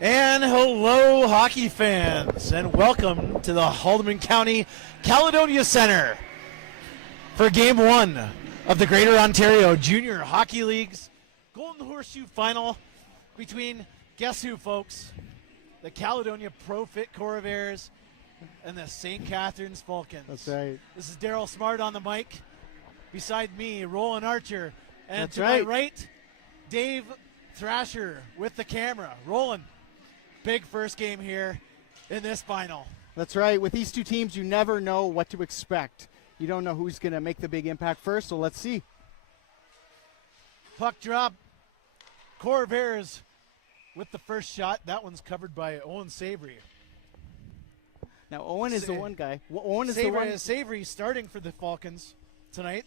And hello, hockey fans, and welcome to the Haldeman County Caledonia Center for Game 1 of the Greater Ontario Junior Hockey League's Golden Horseshoe Final between, guess who, folks? The Caledonia Profit Corvairs and the St. Catharines Falcons. That's right. This is Daryl Smart on the mic. Beside me, Roland Archer. And That's to right. my right, Dave Thrasher with the camera. Roland. Big first game here in this final. That's right. With these two teams, you never know what to expect. You don't know who's going to make the big impact first, so let's see. Puck drop. Corvairs with the first shot. That one's covered by Owen Savory. Now, Owen is the one guy. Owen is the one. Savory starting for the Falcons tonight.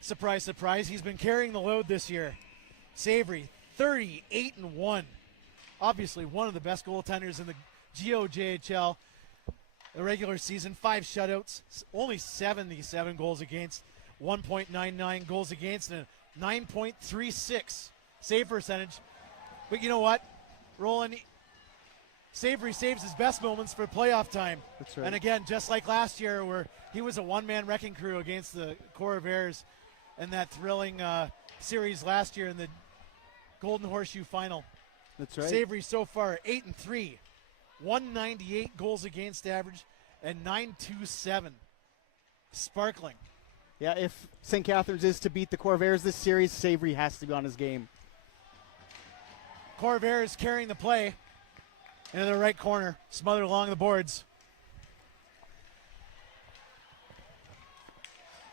Surprise, surprise. He's been carrying the load this year. Savory, 38-1. Obviously one of the best goaltenders in the GOJHL. The regular season, 5 shutouts, only 77 goals against, 1.99 goals against, and a 9.36 save percentage. But you know what, Roland, Savory saves his best moments for playoff time. That's right. And again, just like last year where he was a one-man wrecking crew against the Corvairs in that thrilling series last year in the Golden Horseshoe Final. That's right. Savory so far 8-3, 198 goals against average, and 927. Sparkling. Yeah, if St. Catharines is to beat the Corvairs this series, Savory has to be on his game. Corvairs carrying the play into the right corner, smothered along the boards.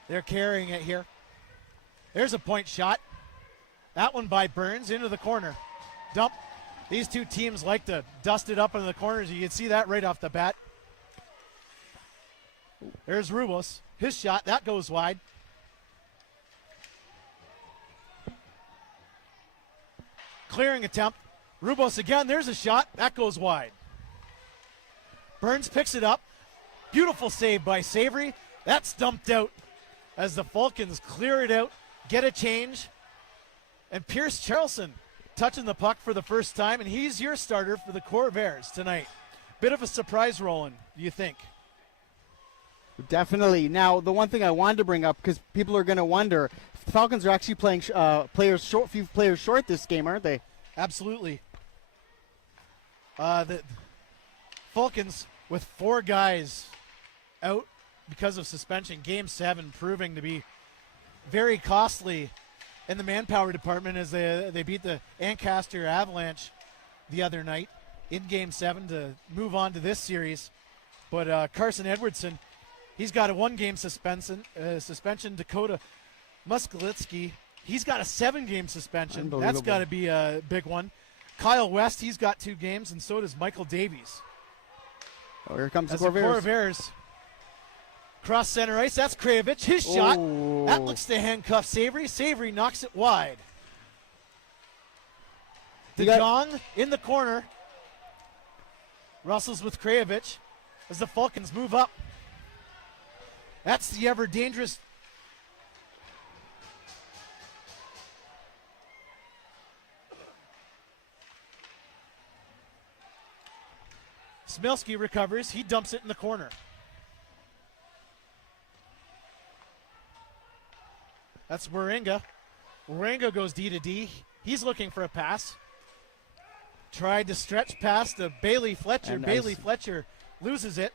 They're carrying it here. There's a point shot. That one by Burns into the corner. Dump. These two teams like to dust it up into the corners. You can see that right off the bat. There's Rubos. His shot, that goes wide. Clearing attempt. Rubos again, there's a shot. That goes wide. Burns picks it up. Beautiful save by Savory. That's dumped out as the Falcons clear it out, get a change. And Pierce Charlson touching the puck for the first time, and he's your starter for the Corvairs tonight. Bit of a surprise, Roland, do you think? Definitely. Now, the one thing I wanted to bring up, because people are going to wonder, the Falcons are actually playing few players short this game, aren't they? Absolutely. The Falcons with 4 guys out because of suspension. Game 7 proving to be very costly in the manpower department as they beat the Ancaster Avalanche the other night in Game 7 to move on to this series. But Carson Edwardson, he's got a 1-game suspension. Dakota Muskalitsky, he's got a 7-game suspension. That's got to be a big one. Kyle West, he's got 2 games, and so does Michael Davies. Oh, here comes the As the Corvairs. Corvairs cross center ice. That's Krajevich. His shot. Oh. That looks to handcuff Savory. Savory knocks it wide. DeJong in the corner. Wrestles with Krajevich as the Falcons move up. That's the ever dangerous. Smilsky recovers. He dumps it in the corner. That's Waringa. Waringa goes D to D. He's looking for a pass. Tried to stretch past to Bailey Fletcher. And Bailey Fletcher loses it.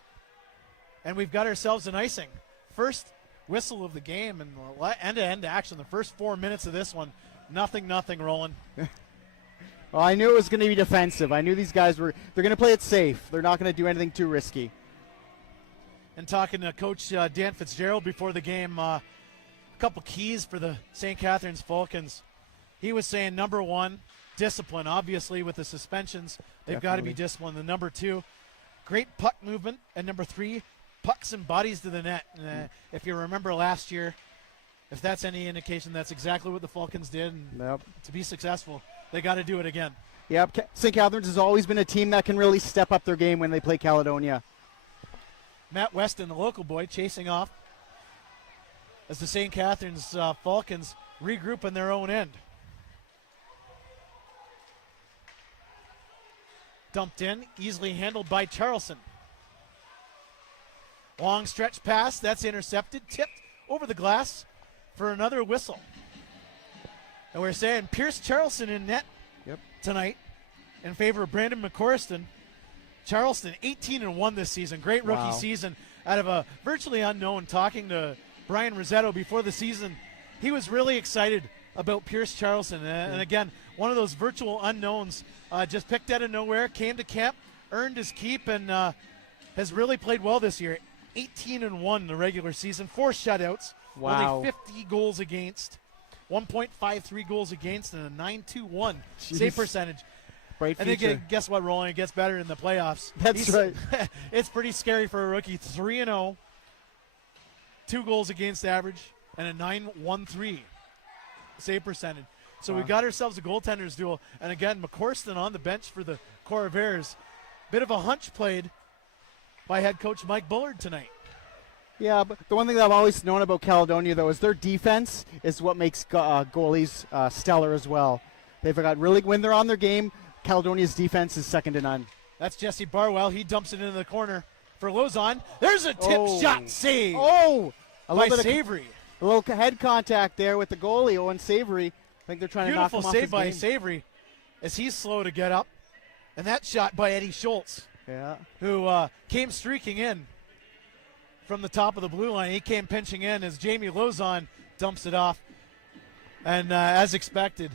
And we've got ourselves an icing. First whistle of the game and end-to-end action. The first 4 minutes of this one. Nothing, Roland. Well, I knew it was going to be defensive. I knew they're going to play it safe. They're not going to do anything too risky. And talking to Coach Dan Fitzgerald before the game, a couple keys for the St. Catharines Falcons. He was saying, number 1, discipline. Obviously, with the suspensions, they've got to be disciplined. The number 2, great puck movement. And number 3, pucks and bodies to the net. If you remember last year, if that's any indication, that's exactly what the Falcons did. And to be successful, they got to do it again. Yep, St. Catharines has always been a team that can really step up their game when they play Caledonia. Matt Weston, the local boy, chasing off as the St. Catharines Falcons regroup in their own end. Dumped in, easily handled by Charleston. Long stretch pass, that's intercepted, tipped over the glass for another whistle. And we're saying Pierce Charleston in net tonight in favor of Brandon McCorriston. Charleston 18-1 this season. Great rookie season out of a virtually unknown. Talking to Brian Rossetto before the season, he was really excited about Pierce Charleston. And again, one of those virtual unknowns, just picked out of nowhere, came to camp, earned his keep, and has really played well this year. 18-1 in the regular season, 4 shutouts, only 50 goals against, 1.53 goals against, and a 9.21 save percentage. Bright and future. then guess what, Roland? It gets better in the playoffs. That's right. It's pretty scary for a rookie. 3-0, 2 goals against average, and a 9.13 save percentage. So we got ourselves a goaltenders duel. And again, McCorriston on the bench for the Corvairs. Bit of a hunch played by head coach Mike Bullard tonight. Yeah, but the one thing that I've always known about Caledonia, though, is their defense is what makes goalies stellar as well. They've got really, when they're on their game, Caledonia's defense is second to none. That's Jesse Barwell. He dumps it into the corner for Lozon. There's a tip shot save. A by little bit Savory. A little head contact there with the goalie, Owen Savory. I think they're trying to knock him off his game. Beautiful save by Savory as he's slow to get up. And that shot by Eddie Schultz, who came streaking in from the top of the blue line. He came pinching in as Jamie Lozon dumps it off. And as expected,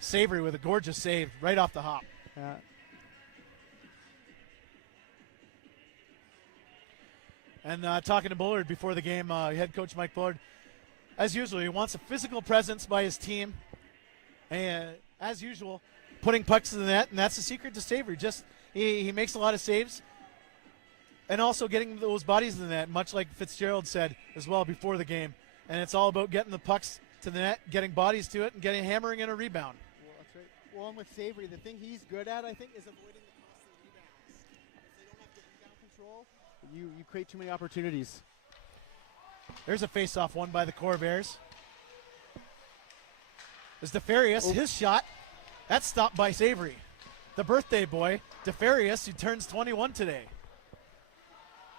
Savory with a gorgeous save right off the hop. Yeah. And talking to Bullard before the game, head coach Mike Bullard, as usual, he wants a physical presence by his team. And as usual, putting pucks in the net, and that's the secret to Savory. Just he makes a lot of saves, and also getting those bodies in the net, much like Fitzgerald said as well before the game. And it's all about getting the pucks to the net, getting bodies to it, and getting hammering in a rebound. Well, that's right. Well, and with Savory, the thing he's good at, I think, is avoiding the costly rebounds. If they don't have good rebound control, you create too many opportunities. There's a face-off won by the Corvairs. As DeFarius, his shot, that's stopped by Savory. The birthday boy, DeFarius, who turns 21 today.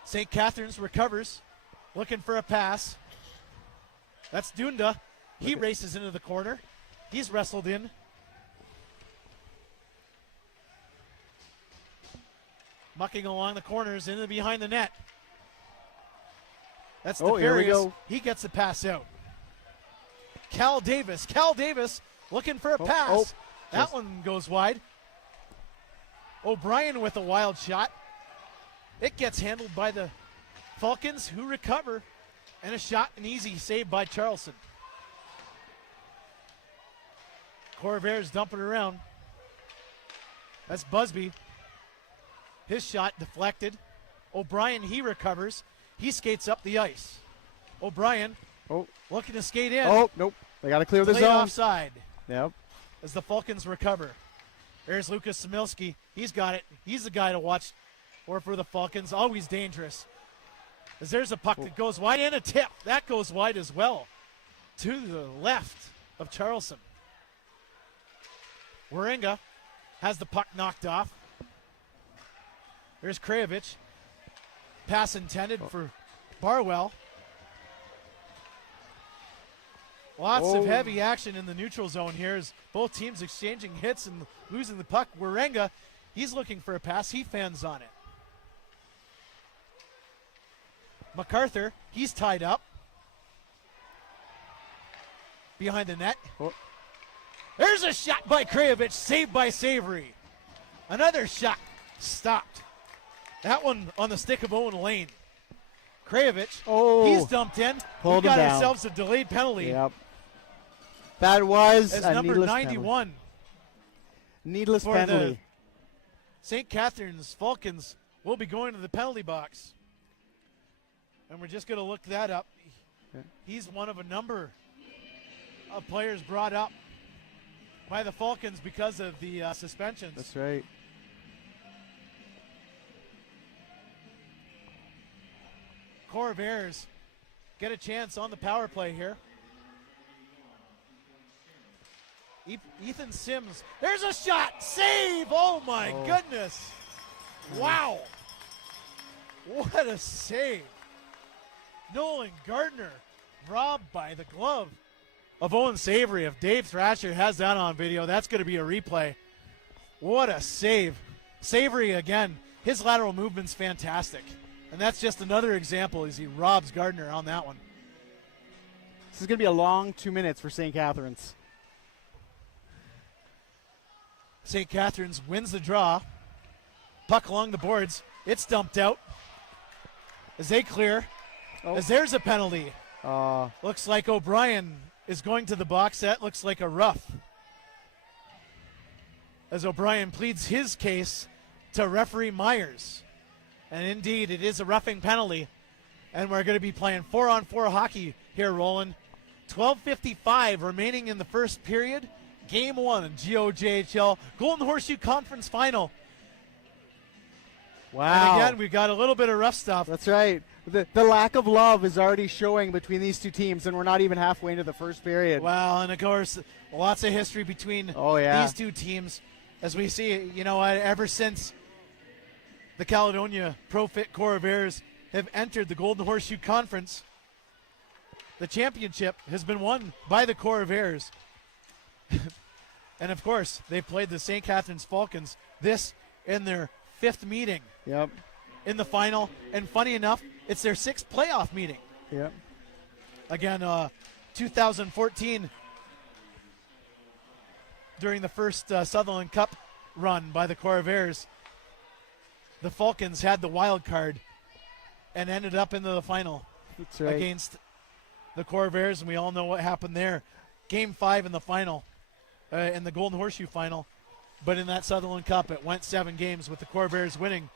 St. Catharines recovers, looking for a pass. That's Dunda. He races into the corner. He's wrestled in. Mucking along the corners, into behind the net. That's DeFarius. He gets the pass out. Cal Davis looking for a pass. That one goes wide. O'Brien with a wild shot. It gets handled by the Falcons, who recover. And a shot, an easy save by Charleston. Corvairs dumping around. That's Busby. His shot deflected. O'Brien, he recovers. He skates up the ice. O'Brien looking to skate in. Oh, nope. They got to clear the zone. Offside. Yep. As the Falcons recover. There's Lucas Samilski. He's got it. He's the guy to watch for the Falcons. Always dangerous. As there's a puck that goes wide and a tip. That goes wide as well. To the left of Charleston. Waringa has the puck knocked off. There's Krajevich. Pass intended for Barwell. Lots of heavy action in the neutral zone here as both teams exchanging hits and losing the puck. Waringa, he's looking for a pass. He fans on it. MacArthur, he's tied up. Behind the net. There's a shot by Krajevich, saved by Savory. Another shot stopped. That one on the stick of Owen Lane. Krajevich, he's dumped in. We've got ourselves a delayed penalty. Yep. That was as a number needless 91. Penalty. Needless for penalty. The St. Catharines Falcons will be going to the penalty box. And we're just going to look that up. He's one of a number of players brought up by the Falcons because of the suspensions. That's right. Corvairs get a chance on the power play here. Ethan Sims. There's a shot. Save. Oh, my goodness. Wow. What a save. Nolan Gardner robbed by the glove of Owen Savory. If Dave Thrasher has that on video, that's going to be a replay. What a save. Savory, again, his lateral movement's fantastic. And that's just another example as he robs Gardner on that one. This is going to be a long 2 minutes for St. Catharines. St. Catharines wins the draw. Puck along the boards. It's dumped out as they clear. As there's a penalty. Looks like O'Brien is going to the box. That looks like a rough. As O'Brien pleads his case to referee Myers. And indeed, it is a roughing penalty. And we're going to be playing 4-on-4 hockey here, Roland. 12:55 remaining in the first period. Game 1 in GOJHL Golden Horseshoe Conference Final. Wow. And again, we've got a little bit of rough stuff. That's right. The lack of love is already showing between these two teams, and we're not even halfway into the first period. Wow, and of course, lots of history between these two teams. As we see, you know, ever since the Caledonia Pro-Fit Corvairs have entered the Golden Horseshoe Conference, the championship has been won by the Corvairs. And of course, they played the St. Catharines Falcons, this in their 5th meeting in the final. And funny enough, it's their 6th playoff meeting. Yep. Again, 2014, during the first Sutherland Cup run by the Corvairs, the Falcons had the wild card and ended up into the final against the Corvairs, and we all know what happened there. Game 5 in the final, in the Golden Horseshoe final. But in that Sutherland Cup, it went 7 games with the Corvairs winning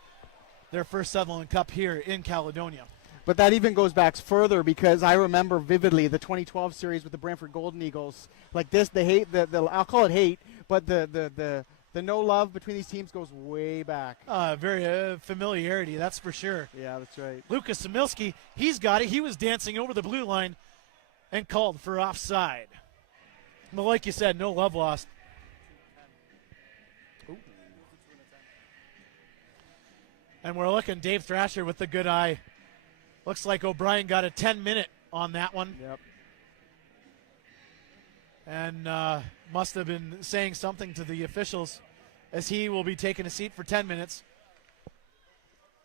their first Sutherland Cup here in Caledonia. But that even goes back further, because I remember vividly the 2012 series with the Brantford Golden Eagles. Like this, the hate, I'll call it hate, but the no love between these teams goes way back. Very familiarity, that's for sure. Yeah, that's right. Lucas Samilski, he's got it. He was dancing over the blue line and called for offside. But like you said, no love lost. And we're looking, Dave Thrasher with the good eye. Looks like O'Brien got a 10-minute on that one. Yep. And must have been saying something to the officials, as he will be taking a seat for 10 minutes.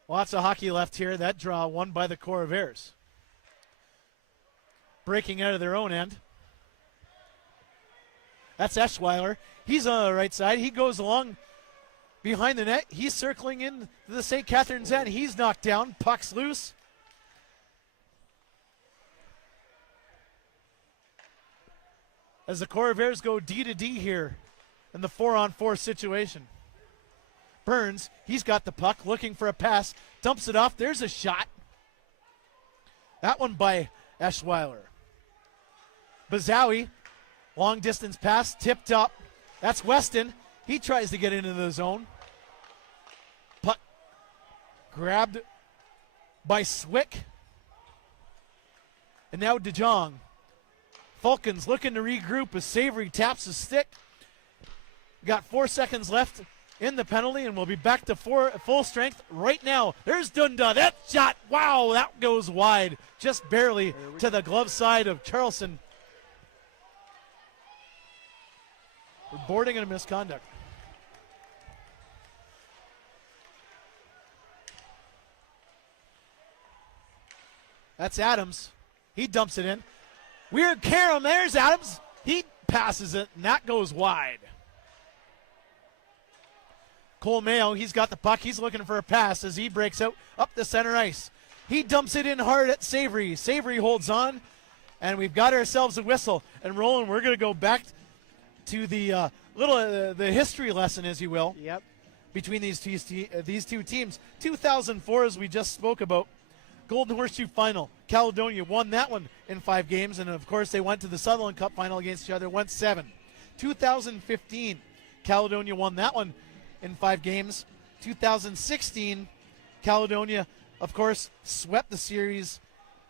Lots of hockey left here. That draw won by the Corvairs. Breaking out of their own end. That's Eschweiler. He's on the right side. He goes along behind the net. He's circling in the St. Catharines end. He's knocked down. Puck's loose. As the Corvairs go D to D here in the 4-on-4 situation. Burns, he's got the puck, looking for a pass, dumps it off. There's a shot. That one by Eschweiler. Bazawi, long distance pass, tipped up. That's Weston. He tries to get into the zone. Puck grabbed by Swick. And now DeJong. Falcons looking to regroup as Savory taps his stick. Got 4 seconds left in the penalty, and we'll be back to full strength right now. There's Dunda. That shot, wow, that goes wide. Just barely to the glove side of Charleston. Boarding and a misconduct. That's Adams. He dumps it in. Weird carom. There's Adams. He passes it, and that goes wide. Cole Mayo, he's got the puck. He's looking for a pass as he breaks out up the center ice. He dumps it in hard at Savory. Savory holds on, and we've got ourselves a whistle. And Roland, we're going to go back to the the history lesson, as you will. Yep. Between these two teams. 2004, as we just spoke about, Golden Horseshoe Final. Caledonia won that one in 5 games, and of course they went to the Sutherland Cup Final against each other, went 7. 2015, Caledonia won that one in 5 games. 2016, Caledonia, of course, swept the series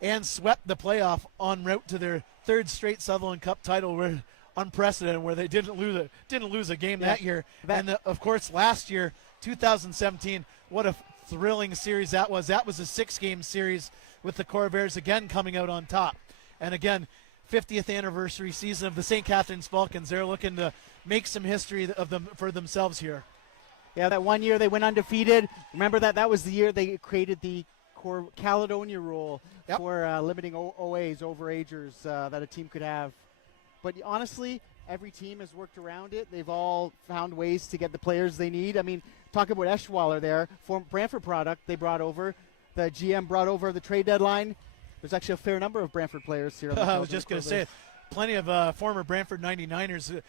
and swept the playoff en route to their 3rd straight Sutherland Cup title. We're unprecedented, where they didn't lose a game that year. That- And of course, last year, 2017, what a thrilling series that was. That was a 6-game series with the Corvairs again coming out on top. And again, 50th anniversary season of the St. Catharines Falcons. They're looking to make some history of them for themselves here. Yeah, that one year they went undefeated. Remember that was the year they created the Caledonia rule for limiting OAs, overagers, that a team could have. But honestly, every team has worked around it. They've all found ways to get the players they need. I mean, talk about Eschwaller there, from Brantford product they brought over. The GM brought over the trade deadline. There's actually a fair number of Brantford players here. I was just going to say, plenty of former Brantford 99ers.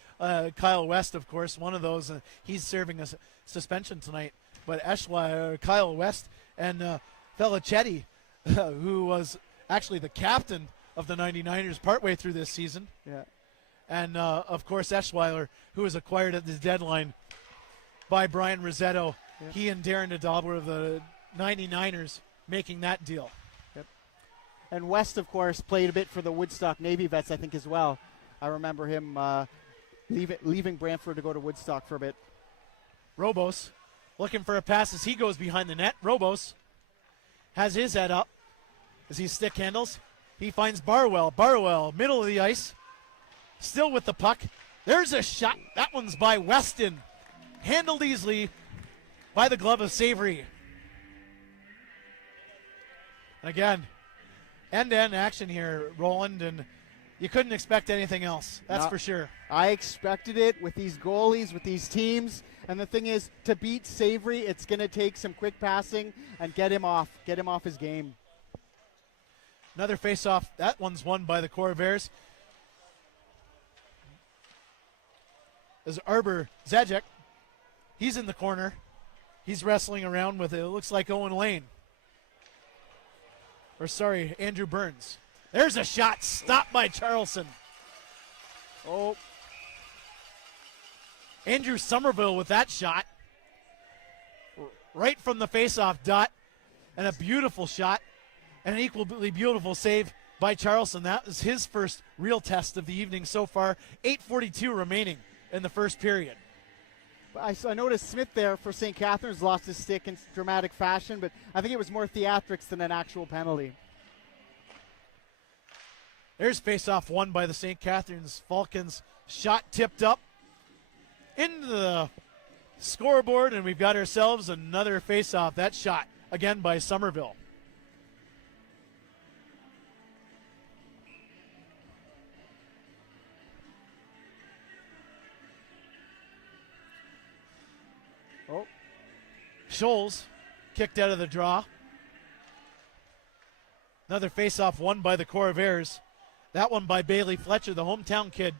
Kyle West, of course, one of those. He's serving a suspension tonight. But Eschwaller, Kyle West, and Felicetti, who was actually the captain of the 99ers partway through this season. Yeah. And, of course, Eschweiler, who was acquired at the deadline by Brian Rossetto. Yeah. He and Darren Nadal were the 99ers making that deal. Yep. And West, of course, played a bit for the Woodstock Navy vets, I think, as well. I remember him leaving Brantford to go to Woodstock for a bit. Robos looking for a pass as he goes behind the net. Robos has his head up as he stick handles. He finds Barwell. Barwell, middle of the ice, still with the puck. There's a shot. That one's by Weston. Handled easily by the glove of Savory. Again, end-to-end action here, Roland, and you couldn't expect anything else. That's for sure. I expected it with these goalies, with these teams. And the thing is, to beat Savory, it's going to take some quick passing and get him off his game. Another face-off. That one's won by the Corvairs. As Arbor Zajac, he's in the corner. He's wrestling around with it. It looks like Owen Lane. Andrew Burns. There's a shot stopped by Charlson. Oh. Andrew Somerville with that shot. Right from the face-off dot. And a beautiful shot. And an equally beautiful save by Charlson. That was his first real test of the evening so far. 8:42 remaining in the first period. I noticed Smith there for St. Catharines lost his stick in dramatic fashion, but I think it was more theatrics than an actual penalty. There's face-off won by the St. Catharines Falcons. Shot tipped up into the scoreboard, and we've got ourselves another face-off. That shot, again, by Somerville. Oh. Scholes kicked out of the draw. Another face-off won by the Corvairs. That one by Bailey Fletcher, the hometown kid.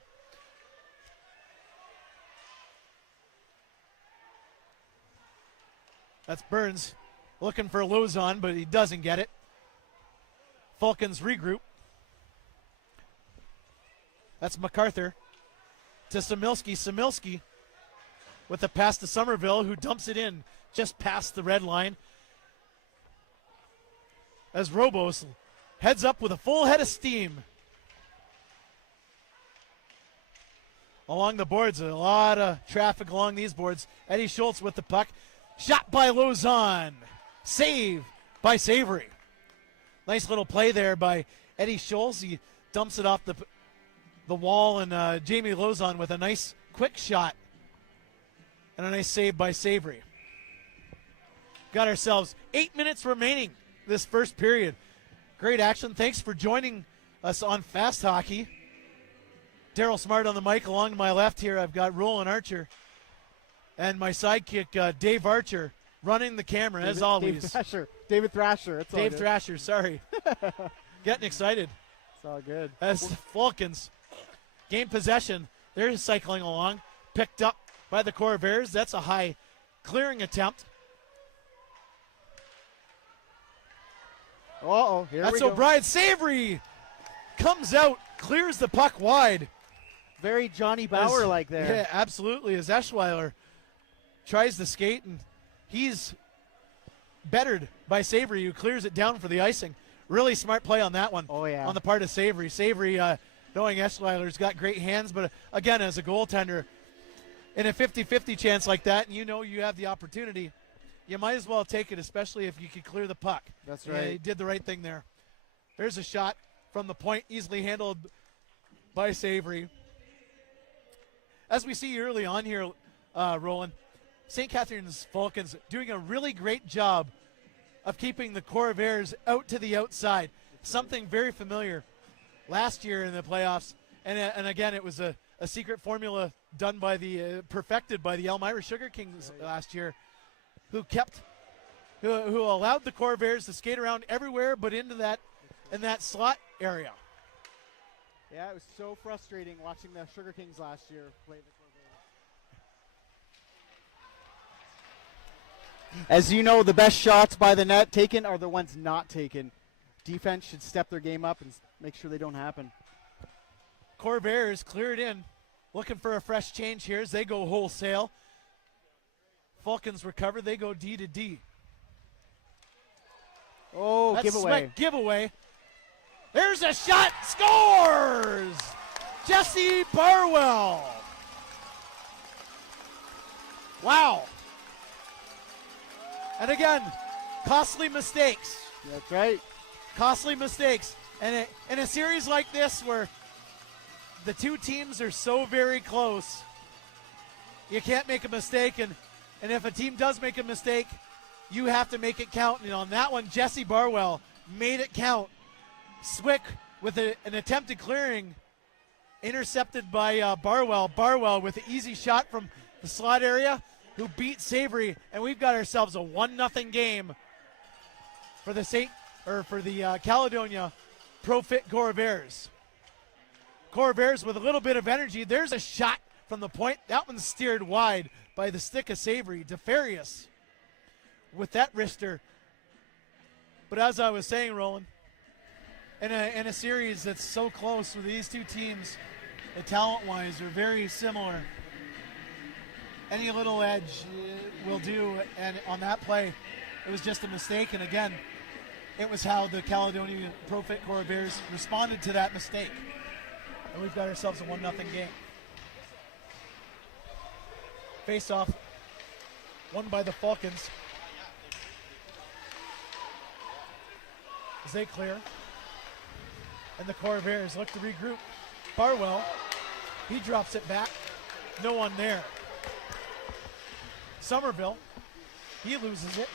That's Burns looking for Lozon, but he doesn't get it. Falcons regroup. That's MacArthur to Samilski. Samilski with the pass to Somerville, who dumps it in just past the red line. As Robos heads up with a full head of steam. Along the boards, a lot of traffic along these boards. Eddie Schultz with the puck. Shot by Lozon. Save by Savory. Nice little play there by Eddie Schultz. He dumps it off the wall, and Jamie Lozon with a nice quick shot. And a nice save by Savory. Got ourselves 8 minutes remaining this first period. Great action. Thanks for joining us on Fast Hockey. Daryl Smart on the mic. Along to my left here, I've got Roland Archer. And my sidekick, Dave Archer, running the camera, as always. David Thrasher. It's all Dave good. Thrasher, sorry. Getting excited. It's all good. As Falcons gain possession, they're cycling along. Picked up by the Corvairs. That's a high clearing attempt. Uh-oh, here we go. That's O'Brien. Savory comes out, clears the puck wide. Very Johnny Bauer-like there. Yeah, absolutely. As Eschweiler tries to skate, and he's bettered by Savory, who clears it down for the icing. Really smart play on that one. Oh, yeah. On the part of Savory. Savory, knowing Eschweiler's got great hands, but again, as a goaltender, in a 50-50 chance like that, and you know you have the opportunity, you might as well take it, especially if you can clear the puck. That's right. He did the right thing there. There's a shot from the point, easily handled by Savory. As we see early on here, Roland, St. Catharines Falcons doing a really great job of keeping the Corvairs out to the outside. Something very familiar last year in the playoffs. And again, it was a secret formula done by perfected by the Elmira Sugar Kings last year, who allowed the Corvairs to skate around everywhere but in that slot area. Yeah, it was so frustrating watching the Sugar Kings last year play the Corvairs. As you know, the best shots by the net taken are the ones not taken. Defense should step their game up and make sure they don't happen. Corvairs clear it in, looking for a fresh change here as they go wholesale. Falcons recover, they go D to D. Oh, That's giveaway. Giveaway. There's a shot, scores! Jesse Barwell. Wow. And again, costly mistakes. That's right. Costly mistakes. And in a series like this where the two teams are so very close, you can't make a mistake. And if a team does make a mistake, you have to make it count. And on that one, Jesse Barwell made it count. Swick with an attempted clearing, intercepted by Barwell. Barwell with an easy shot from the slot area, who beat Savory, and we've got ourselves a 1-0 game for the Caledonia Profit Corvairs. Corvairs with a little bit of energy. There's a shot from the point. That one's steered wide by the stick of Savory. DeFarius with that wrister. But as I was saying, Roland, in a series that's so close with these two teams, the talent-wise are very similar. Any little edge will do, and on that play, it was just a mistake. And again, it was how the Caledonia Profit Corvairs responded to that mistake. And we've got ourselves a 1-0 game. Face-off won by the Falcons. As they clear. And the Corvairs look to regroup. Barwell, he drops it back. No one there. Somerville, he loses it.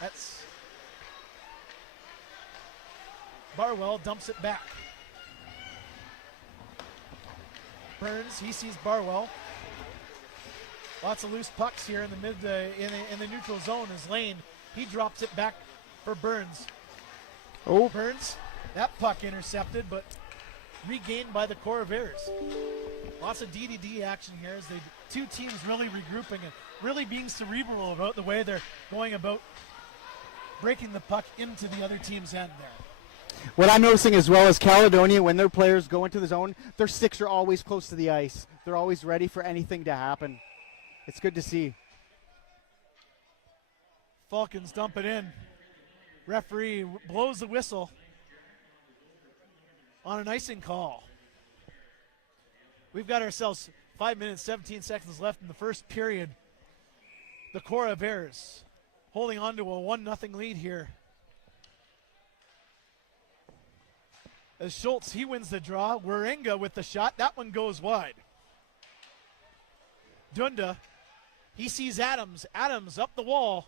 That's Barwell dumps it back. Burns, he sees Barwell. Lots of loose pucks here in the in the neutral zone as Lane, he drops it back for Burns. Oh, Burns, that puck intercepted, but regained by the Corvairs. Lots of D-to-D action here as two teams really regrouping and really being cerebral about the way they're going about breaking the puck into the other team's end there. what I'm noticing as well is Caledonia, when their players go into the zone, their sticks are always close to the ice. They're always ready for anything to happen. It's good to see. Falcons dump it in. Referee blows the whistle on an icing call. We've got ourselves 5 minutes, 17 seconds left in the first period. The Corvairs holding on to a 1-0 lead here. As Schultz, he wins the draw. Waringa with the shot. That one goes wide. Dunda, he sees Adams. Adams up the wall.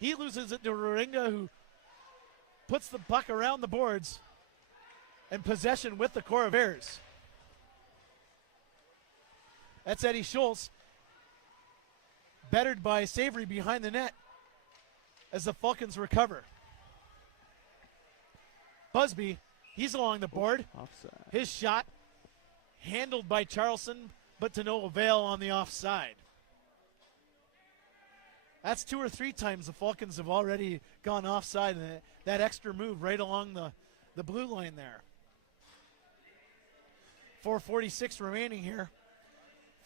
He loses it to Waringa, who puts the puck around the boards and possession with the Corvairs. That's Eddie Schultz, bettered by Savory behind the net as the Falcons recover. Busby, he's along the board. Offside. His shot handled by Charlson, but to no avail on the offside. That's 2 or 3 times the Falcons have already gone offside, and that extra move right along the blue line there. 4:46 remaining here.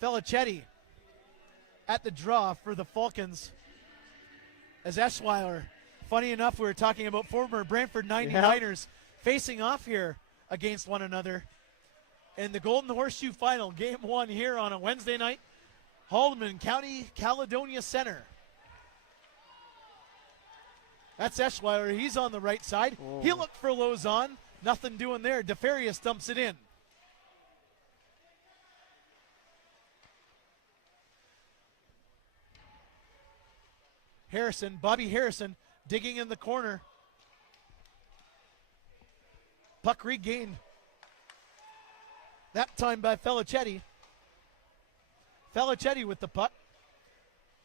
Felicetti at the draw for the Falcons as Eschweiler. Funny enough, we were talking about former Brantford 99ers facing off here against one another in the Golden Horseshoe Final, Game 1 here on a Wednesday night. Haldeman County Caledonia Center. That's Eschweiler. He's on the right side. Oh. He looked for Lozon. Nothing doing there. DeFarius dumps it in. Harrison, Bobby Harrison, digging in the corner. Puck regained. That time by Felicetti. Felicetti with the puck.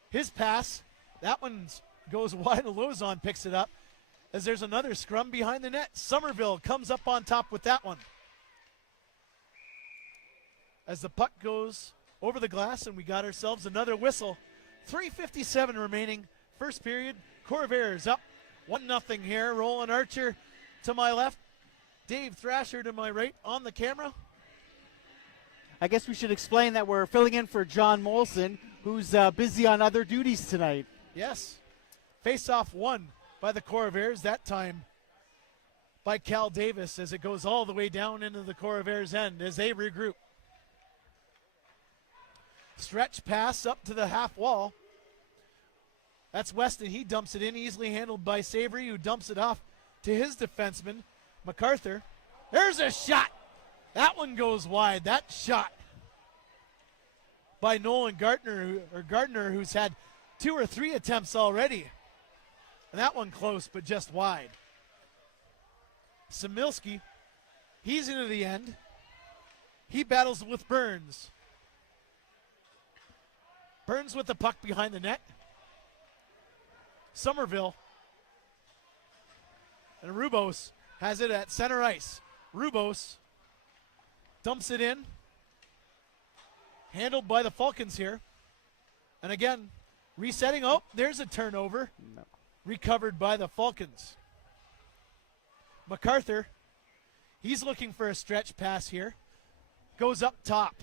His pass. That one goes wide. Lozon picks it up as there's another scrum behind the net. Somerville comes up on top with that one. As the puck goes over the glass, and we got ourselves another whistle. 3:57 remaining. First period. Corvairs up 1-0 here. Roland Archer to my left. Dave Thrasher to my right on the camera. I guess we should explain that we're filling in for John Molson, who's busy on other duties tonight. Yes. Face-off won by the Corvairs, that time by Cal Davis, as it goes all the way down into the Corvairs end as they regroup. Stretch pass up to the half wall. That's Weston. He dumps it in, easily handled by Savory, who dumps it off to his defenseman, MacArthur. There's a shot. That one goes wide. That shot by Nolan Gardner, who's had 2 or 3 attempts already. And that one close, but just wide. Samilski, he's into the end. He battles with Burns. Burns with the puck behind the net. Somerville. And Rubos has it at center ice. Rubos dumps it in. Handled by the Falcons here. And again, resetting. Oh, there's a turnover. No. Recovered by the Falcons. MacArthur, he's looking for a stretch pass here. Goes up top.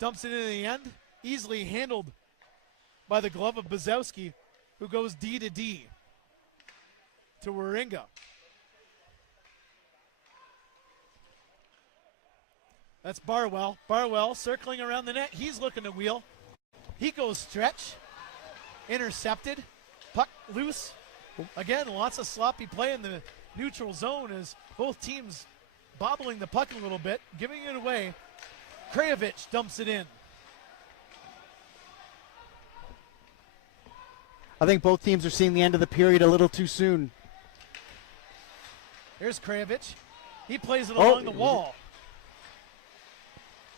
Dumps it in the end. Easily handled by the glove of Bazowski, who goes D to D to Warringa. That's Barwell. Barwell circling around the net. He's looking to wheel. He goes stretch. Intercepted. Puck loose. Again, lots of sloppy play in the neutral zone as both teams bobbling the puck a little bit, giving it away. Krajevich dumps it in. I think both teams are seeing the end of the period a little too soon. Here's Krajevich. He plays it along the wall.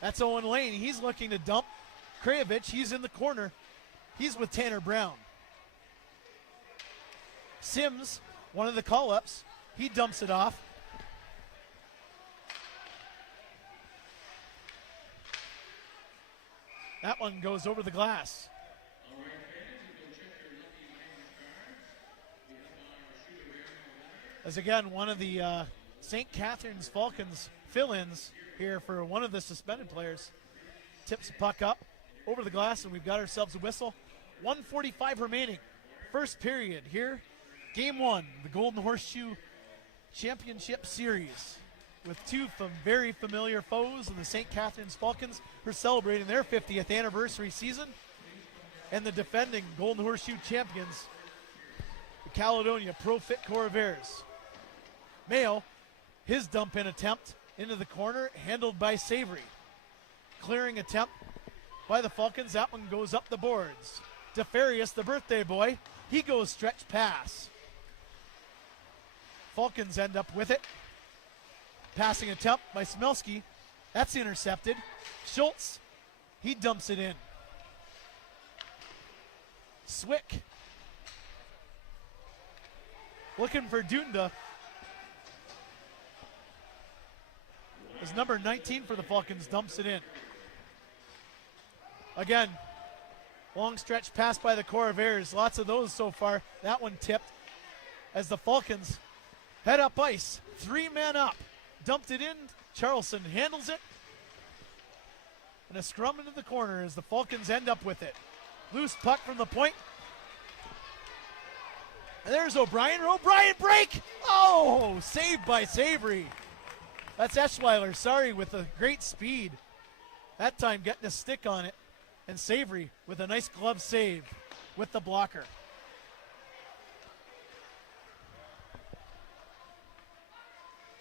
That's Owen Lane. He's looking to dump. Krajevich, he's in the corner. He's with Tanner Brown. Sims, one of the call-ups. He dumps it off. That one goes over the glass. As again, one of the St. Catharines Falcons fill-ins here for one of the suspended players tips the puck up over the glass, and we've got ourselves a whistle. 1:45 remaining. First period here. Game 1, the Golden Horseshoe Championship Series, with two very familiar foes in the St. Catharines Falcons, who are celebrating their 50th anniversary season, and the defending Golden Horseshoe champions, the Caledonia Pro-Fit Corvairs. Mayo, his dump-in attempt into the corner, handled by Savory. Clearing attempt by the Falcons. That one goes up the boards. DeFarius, the birthday boy, he goes stretch pass. Falcons end up with it. Passing attempt by Smilski. That's intercepted. Schultz, he dumps it in. Swick looking for Dunda. As number 19 for the Falcons dumps it in. Again, long stretch pass by the Corvairs. Lots of those so far. That one tipped as the Falcons head up ice. 3 men up. Dumped it in. Charleston handles it. And a scrum into the corner as the Falcons end up with it. Loose puck from the point. And there's O'Brien. O'Brien break! Oh, saved by Savory. That's Eschweiler, sorry, with a great speed. That time getting a stick on it. And Savory with a nice glove save with the blocker.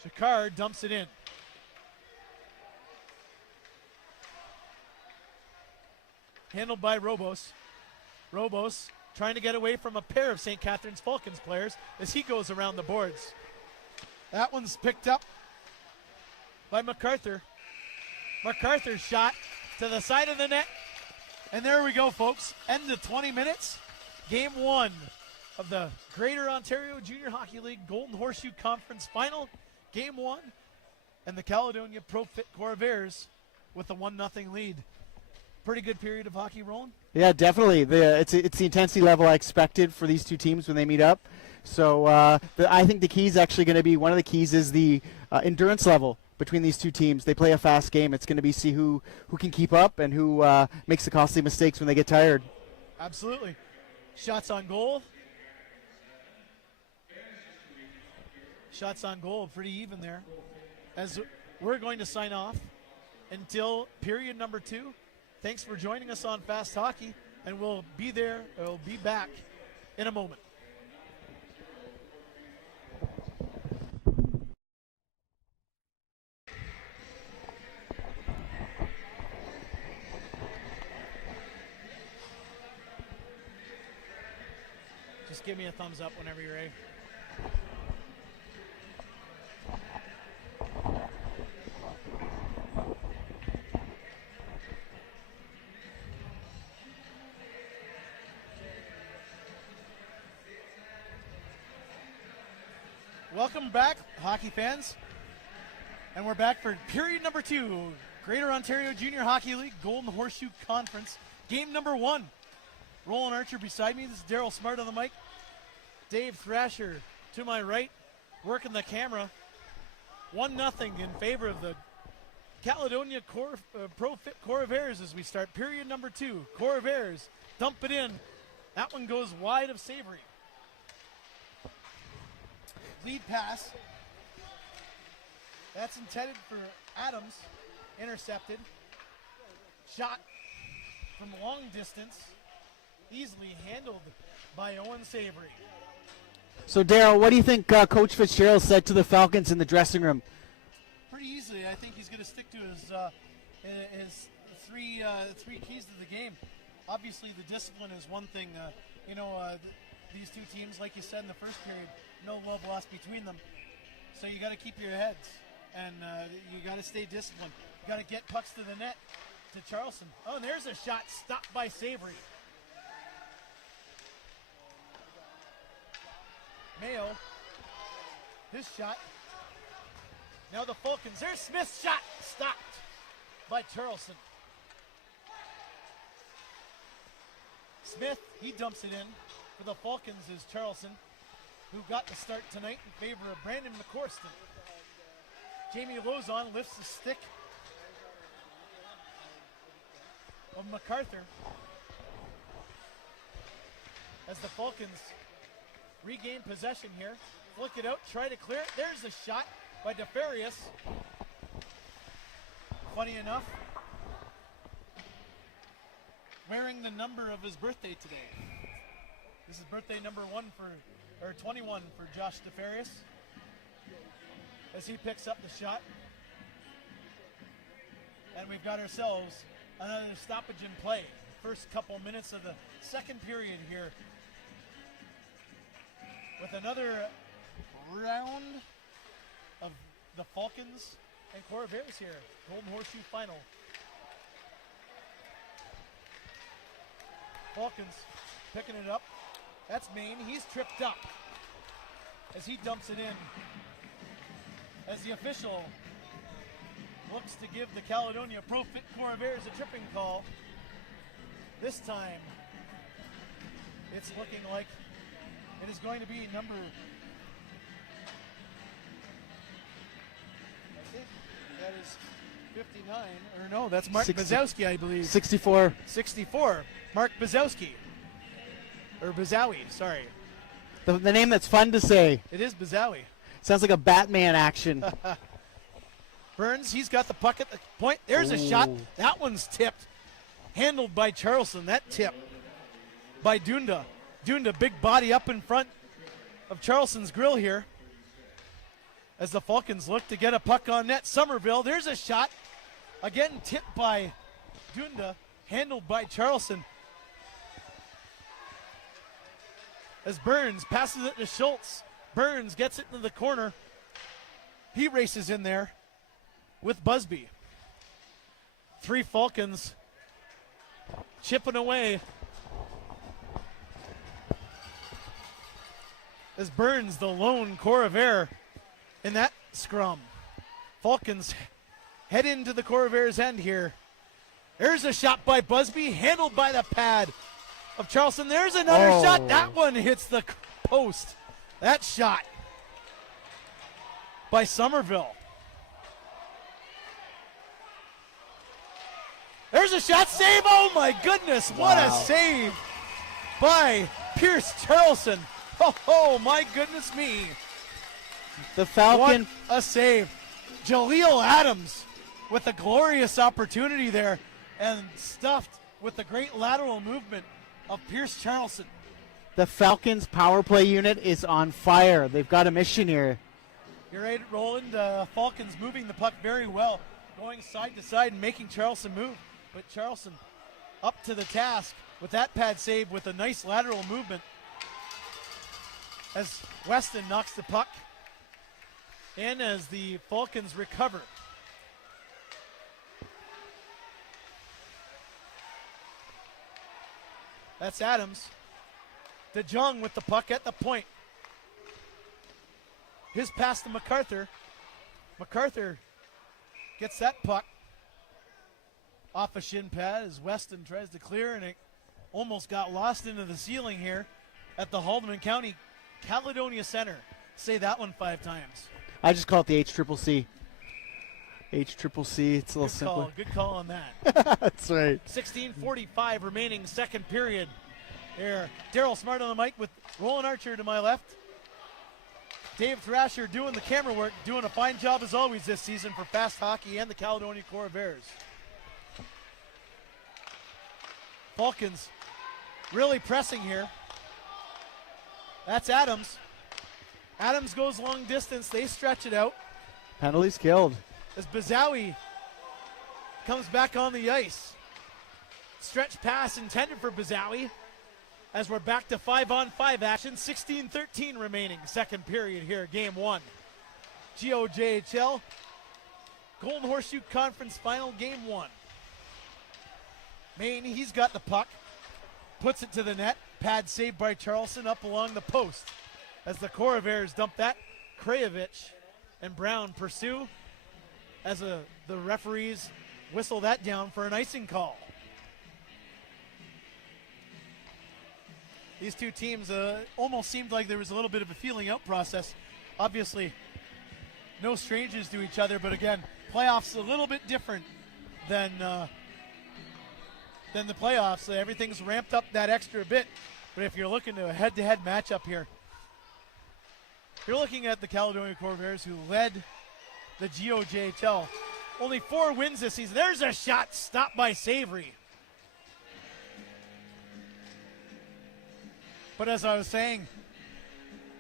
Shakar dumps it in. Handled by Robos. Robos trying to get away from a pair of St. Catharines Falcons players as he goes around the boards. That one's picked up by MacArthur. MacArthur's shot to the side of the net. And there we go, folks. End of 20 minutes. Game 1 of the Greater Ontario Junior Hockey League Golden Horseshoe Conference Final. Game 1. And the Caledonia Pro Fit Corvairs with a 1-0 lead. Pretty good period of hockey rolling. Yeah, definitely. It's the intensity level I expected for these two teams when they meet up. So I think the key is actually going to be, one of the keys is the endurance level between these two teams. They play a fast game. It's going to be see who can keep up and who makes the costly mistakes when they get tired. Absolutely. Shots on goal. Shots on goal, pretty even there. As we're going to sign off until period number 2. Thanks for joining us on Fast Hockey, and we'll be back in a moment. Just give me a thumbs up whenever you're ready. Welcome back, hockey fans. And we're back for period number 2, Greater Ontario Junior Hockey League Golden Horseshoe Conference, game number 1. Roland Archer beside me. This is Daryl Smart on the mic. Dave Thrasher to my right, working the camera. 1-0 in favor of the Caledonia Pro Fit Corvairs as we start period number 2. Corvairs dump it in. That one goes wide of Savory. Lead pass. That's intended for Adams. Intercepted. Shot from long distance. Easily handled by Owen Savory. So, Daryl, what do you think Coach Fitzgerald said to the Falcons in the dressing room? Pretty easily. I think he's going to stick to his three keys to the game. Obviously, the discipline is one thing. These two teams, like you said in the first period, no love lost between them. So you got to keep your heads, and you got to stay disciplined. You got to get pucks to the net to Charleston. Oh, and there's a shot stopped by Savory. Mayo, his shot. Now the Falcons. There's Smith's shot stopped by Charleston. Smith, he dumps it in. For the Falcons is Charleston, who got the start tonight in favor of Brandon McCorston. Jamie Lozon lifts the stick of MacArthur as the Falcons regain possession here. Flick it out, try to clear it. There's a shot by DeFarius. Funny enough, wearing the number of his birthday today. This is birthday number 21 for Josh DeFarius as he picks up the shot. And we've got ourselves another stoppage in play. First couple minutes of the second period here with another round of the Falcons and Corvairs here. Golden Horseshoe Final. Falcons picking it up. That's Maine. He's tripped up as he dumps it in. As the official looks to give the Caledonia Pro Fit Corvairs a tripping call. This time, it's looking like it is going to be number, I think that is 59, or no, that's Mark Bazowski, I believe. 64. 64, Mark Bazowski. Or Bazawi, sorry. The name that's fun to say. It is Bazawi. Sounds like a Batman action. Burns, he's got the puck at the point. There's a shot. That one's tipped. Handled by Charleston. That tip by Dunda. Dunda, big body up in front of Charleston's grill here. As the Falcons look to get a puck on net. Somerville, there's a shot. Again, tipped by Dunda. Handled by Charleston. As Burns passes it to Schultz. Burns gets it into the corner. He races in there with Busby. 3 Falcons chipping away. As Burns, the lone Corvair in that scrum. Falcons head into the Corvairs' end here. There's a shot by Busby, handled by the pad of Charleston. There's another shot. That one hits the post. That shot by Somerville. There's a shot, save. Oh my goodness, what a save by Pierce Charleston. Oh my goodness me. The Falcon. What a save. Jaleel Adams with a glorious opportunity there and stuffed with the great lateral movement of Pierce Charleston. The Falcons power play unit is on fire. They've got a mission here. You're right, Roland. Falcons moving the puck very well, going side to side and making Charleston move. But Charleston up to the task with that pad save with a nice lateral movement as Weston knocks the puck in as the Falcons recover. That's Adams. DeJong with the puck at the point. His pass to MacArthur. MacArthur gets that puck off a shin pad as Weston tries to clear, and it almost got lost into the ceiling here at the Haldeman County Caledonia Center. Say that one 5 times. I just call it the HCCC. HCCC, it's a little simpler. Good call on that. That's right. 16:45 remaining second period. Here, Daryl Smart on the mic with Roland Archer to my left. Dave Thrasher doing the camera work, doing a fine job as always this season for Fast Hockey and the Caledonia Corvairs. Falcons really pressing here. That's Adams. Adams goes long distance. They stretch it out. Penalties killed. As Bazawi comes back on the ice. Stretch pass intended for Bazawi. As we're back to 5-on-5 action. 16-13 remaining second period here, game 1. GOJHL Golden Horseshoe Conference Final, game 1. Maine, he's got the puck. Puts it to the net. Pad saved by Charleston up along the post. As the Corvairs dump that, Krajevich and Brown pursue as the referees whistle that down for an icing call. These two teams almost seemed like there was a little bit of a feeling out process. Obviously, no strangers to each other, but again, playoffs a little bit different than the playoffs. Everything's ramped up that extra bit. But if you're looking at a head-to-head matchup here, you're looking at the Caledonia Corvairs, who led the GOJHL. Only 4 wins this season. There's a shot stopped by Savory. But as I was saying,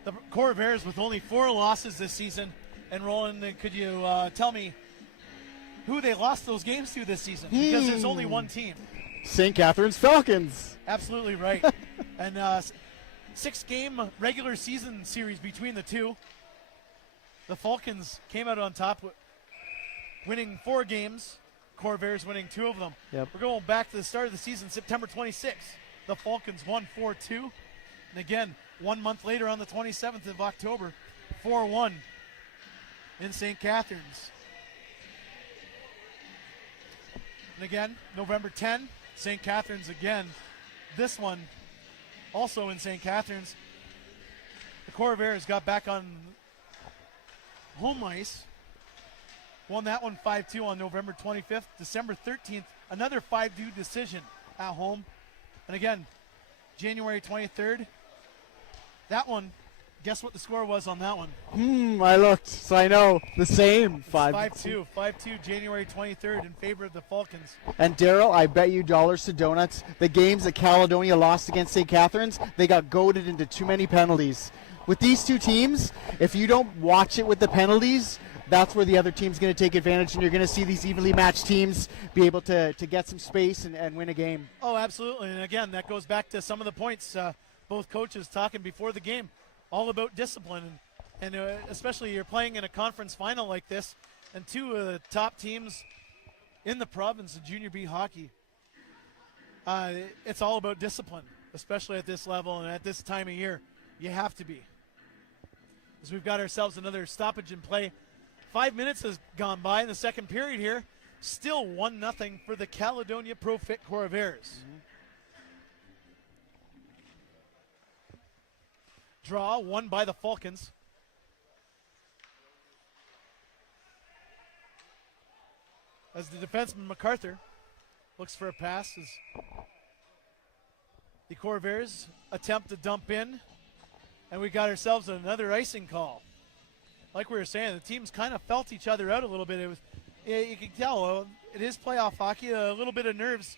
the Corvairs with only 4 losses this season. And Roland, could you tell me who they lost those games to this season? Because there's only one team. St. Catharines Falcons. Absolutely right. And 6-game regular season series between the two. The Falcons came out on top, winning 4 games. Corvairs winning 2 of them. Yep. We're going back to the start of the season, September 26th. The Falcons won 4-2. And again, 1 month later on the 27th of October, 4-1 in St. Catharines. And again, November 10, St. Catharines again. This one also in St. Catharines. The Corvairs got back on home ice. Won that one 5-2 on November 25th. December 13th, another 5-2 decision at home. And again, January 23rd, that one Guess what the score was on that one? I looked, so I know. The same. 5-2. 5-2, January 23rd in favor of the Falcons. And Daryl, I bet you dollars to donuts, the games that Caledonia lost against St. Catharines, they got goaded into too many penalties. With these two teams, if you don't watch it with the penalties, that's where the other team's going to take advantage, and you're going to see these evenly matched teams be able to get some space and win a game. Oh, absolutely. And again, that goes back to some of the points both coaches talking before the game, all about discipline. And especially you're playing in a conference final like this, and two of the top teams in the province of Junior B hockey. It's all about discipline, especially at this level and at this time of year. You have to be. As we've got ourselves another stoppage in play. 5 minutes has gone by in the second period here. Still 1-0 for the Caledonia Profit Corvairs. Draw won by the Falcons. As the defenseman MacArthur looks for a pass as the Corvairs attempt to dump in. And we got ourselves another icing call. Like we were saying, the teams kind of felt each other out a little bit. You can tell it is playoff hockey. A little bit of nerves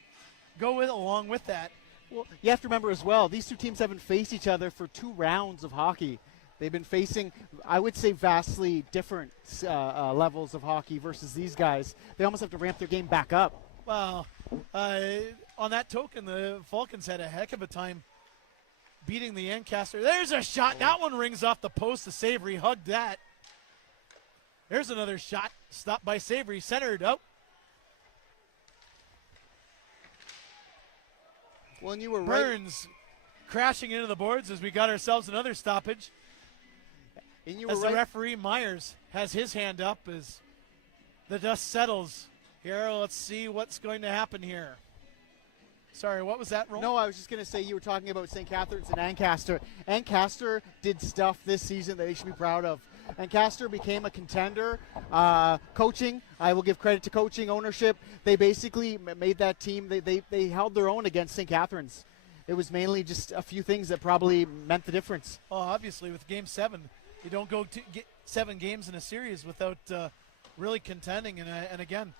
go along with that. Well, you have to remember as well, these two teams haven't faced each other for 2 rounds of hockey. They've been facing, I would say, vastly different levels of hockey versus these guys. They almost have to ramp their game back up. Well, on that token, the Falcons had a heck of a time beating the Ancaster. There's a shot. That one rings off the post. The Savory hugged that. There's another shot. Stopped by Savory. Centered up. Well, and you were Burns crashing into the boards as we got ourselves another stoppage. And you were as the referee Myers has his hand up as the dust settles. Here, let's see what's going to happen here. Sorry, what was that, Roll? No, I was just going to say you were talking about St. Catharines and Ancaster. Ancaster did stuff this season that they should be proud of. Ancaster became a contender. Coaching, I will give credit to coaching, ownership. They basically made that team, they held their own against St. Catharines. It was mainly just a few things that probably meant the difference. Well, obviously, with Game 7, you don't go to get 7 games in a series without really contending. And again,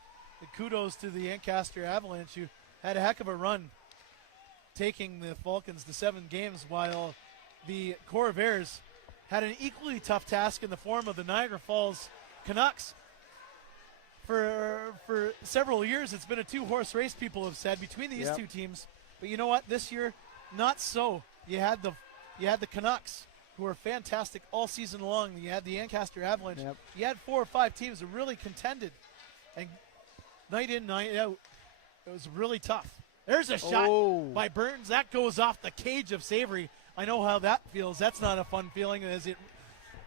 kudos to the Ancaster Avalanche. You had a heck of a run taking the Falcons to 7 games, while the Corvairs had an equally tough task in the form of the Niagara Falls Canucks. For several years, it's been a 2-horse race, people have said, between these two teams. But you know what? This year, not so. You had the Canucks, who were fantastic all season long. You had the Ancaster Avalanche. Yep. You had 4 or 5 teams that really contended. And night in, night out, it was really tough. There's a shot by Burns. That goes off the cage of Savory. I know how that feels. That's not a fun feeling, as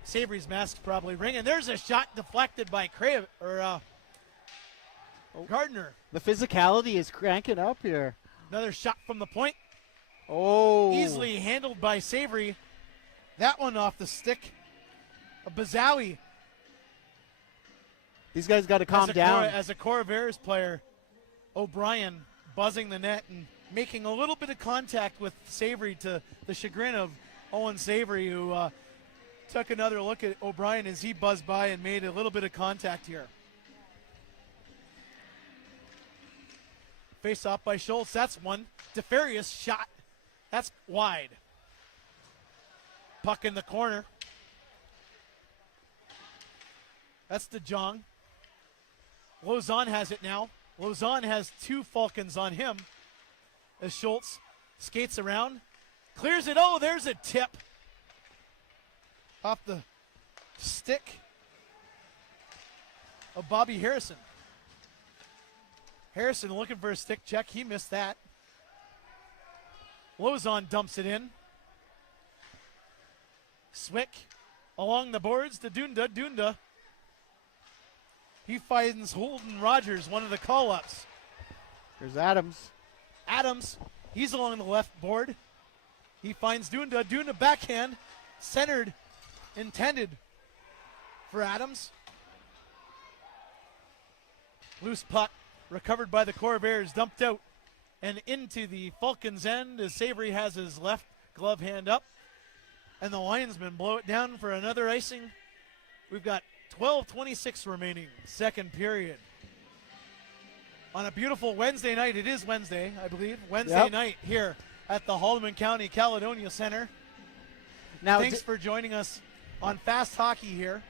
Savory's mask's probably ringing. There's a shot deflected by Gardner. The physicality is cranking up here. Another shot from the point. Easily Easily handled by Savory. That one off the stick of Bazawi. These guys got to calm down. As a Corvairs player, O'Brien buzzing the net and making a little bit of contact with Savory, to the chagrin of Owen Savory, who took another look at O'Brien as he buzzed by and made a little bit of contact here. Face off by Schultz. That's one. DeFarius shot. That's wide. Puck in the corner. That's DeJong. Lausanne has it now. Lausanne has 2 Falcons on him as Schultz skates around. Clears it. Oh, there's a tip off the stick of Bobby Harrison. Harrison looking for a stick check. He missed that. Lausanne dumps it in. Swick along the boards to Dunda. Dunda. He finds Holden Rogers, one of the call-ups. There's Adams. Adams, he's along the left board. He finds Dunda. Dunda backhand, centered, intended for Adams. Loose puck, recovered by the Corvairs, dumped out and into the Falcons' end as Savory has his left glove hand up. and the linesmen blow it down for another icing. We've got 12:26 remaining, second period. On a beautiful Wednesday night, it is Wednesday, I believe, Wednesday night here at the Haldimand County Caledonia Center. Now, thanks for joining us on Fast Hockey here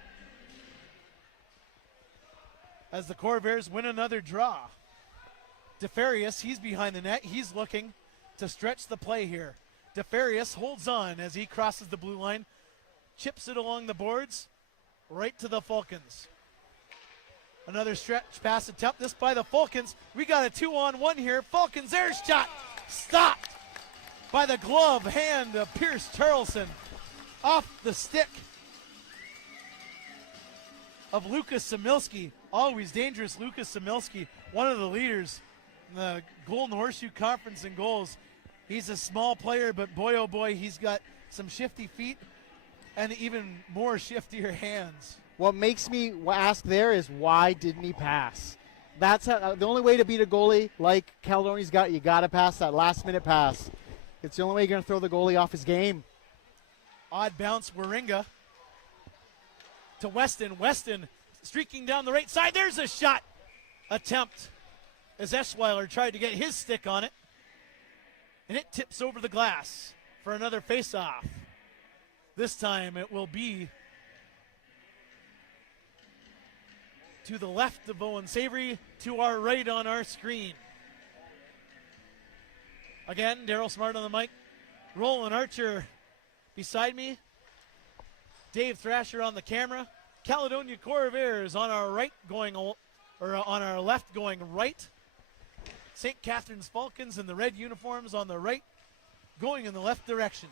as the Corvairs win another draw. DeFarius, he's behind the net. He's looking to stretch the play here. DeFarius holds on as he crosses the blue line, chips it along the boards, right to the Falcons. Another stretch pass attempt, this by the Falcons. We got a 2-on-1 here. Falcons, there's shot. Stopped by the glove hand of Pierce Charlson. Off the stick of Lucas Samilski. Always dangerous Lucas Samilski, one of the leaders in the Golden Horseshoe Conference in goals. He's a small player, but boy, oh boy, he's got some shifty feet and even more shiftier hands. What makes me ask there is, why didn't he pass? That's how, the only way to beat a goalie like Caledonia's got. You got to pass that last-minute pass. It's the only way you're going to throw the goalie off his game. Odd bounce, Waringa to Weston. Weston streaking down the right side. There's a shot attempt as Eschweiler tried to get his stick on it. And it tips over the glass for another face-off. This time it will be to the left of Owen Savory, to our right on our screen. Again, Daryl Smart on the mic. Roland Archer beside me. Dave Thrasher on the camera. Caledonia Corvairs on our right going, or on our left going right. St. Catharines Falcons in the red uniforms on the right, going in the left direction.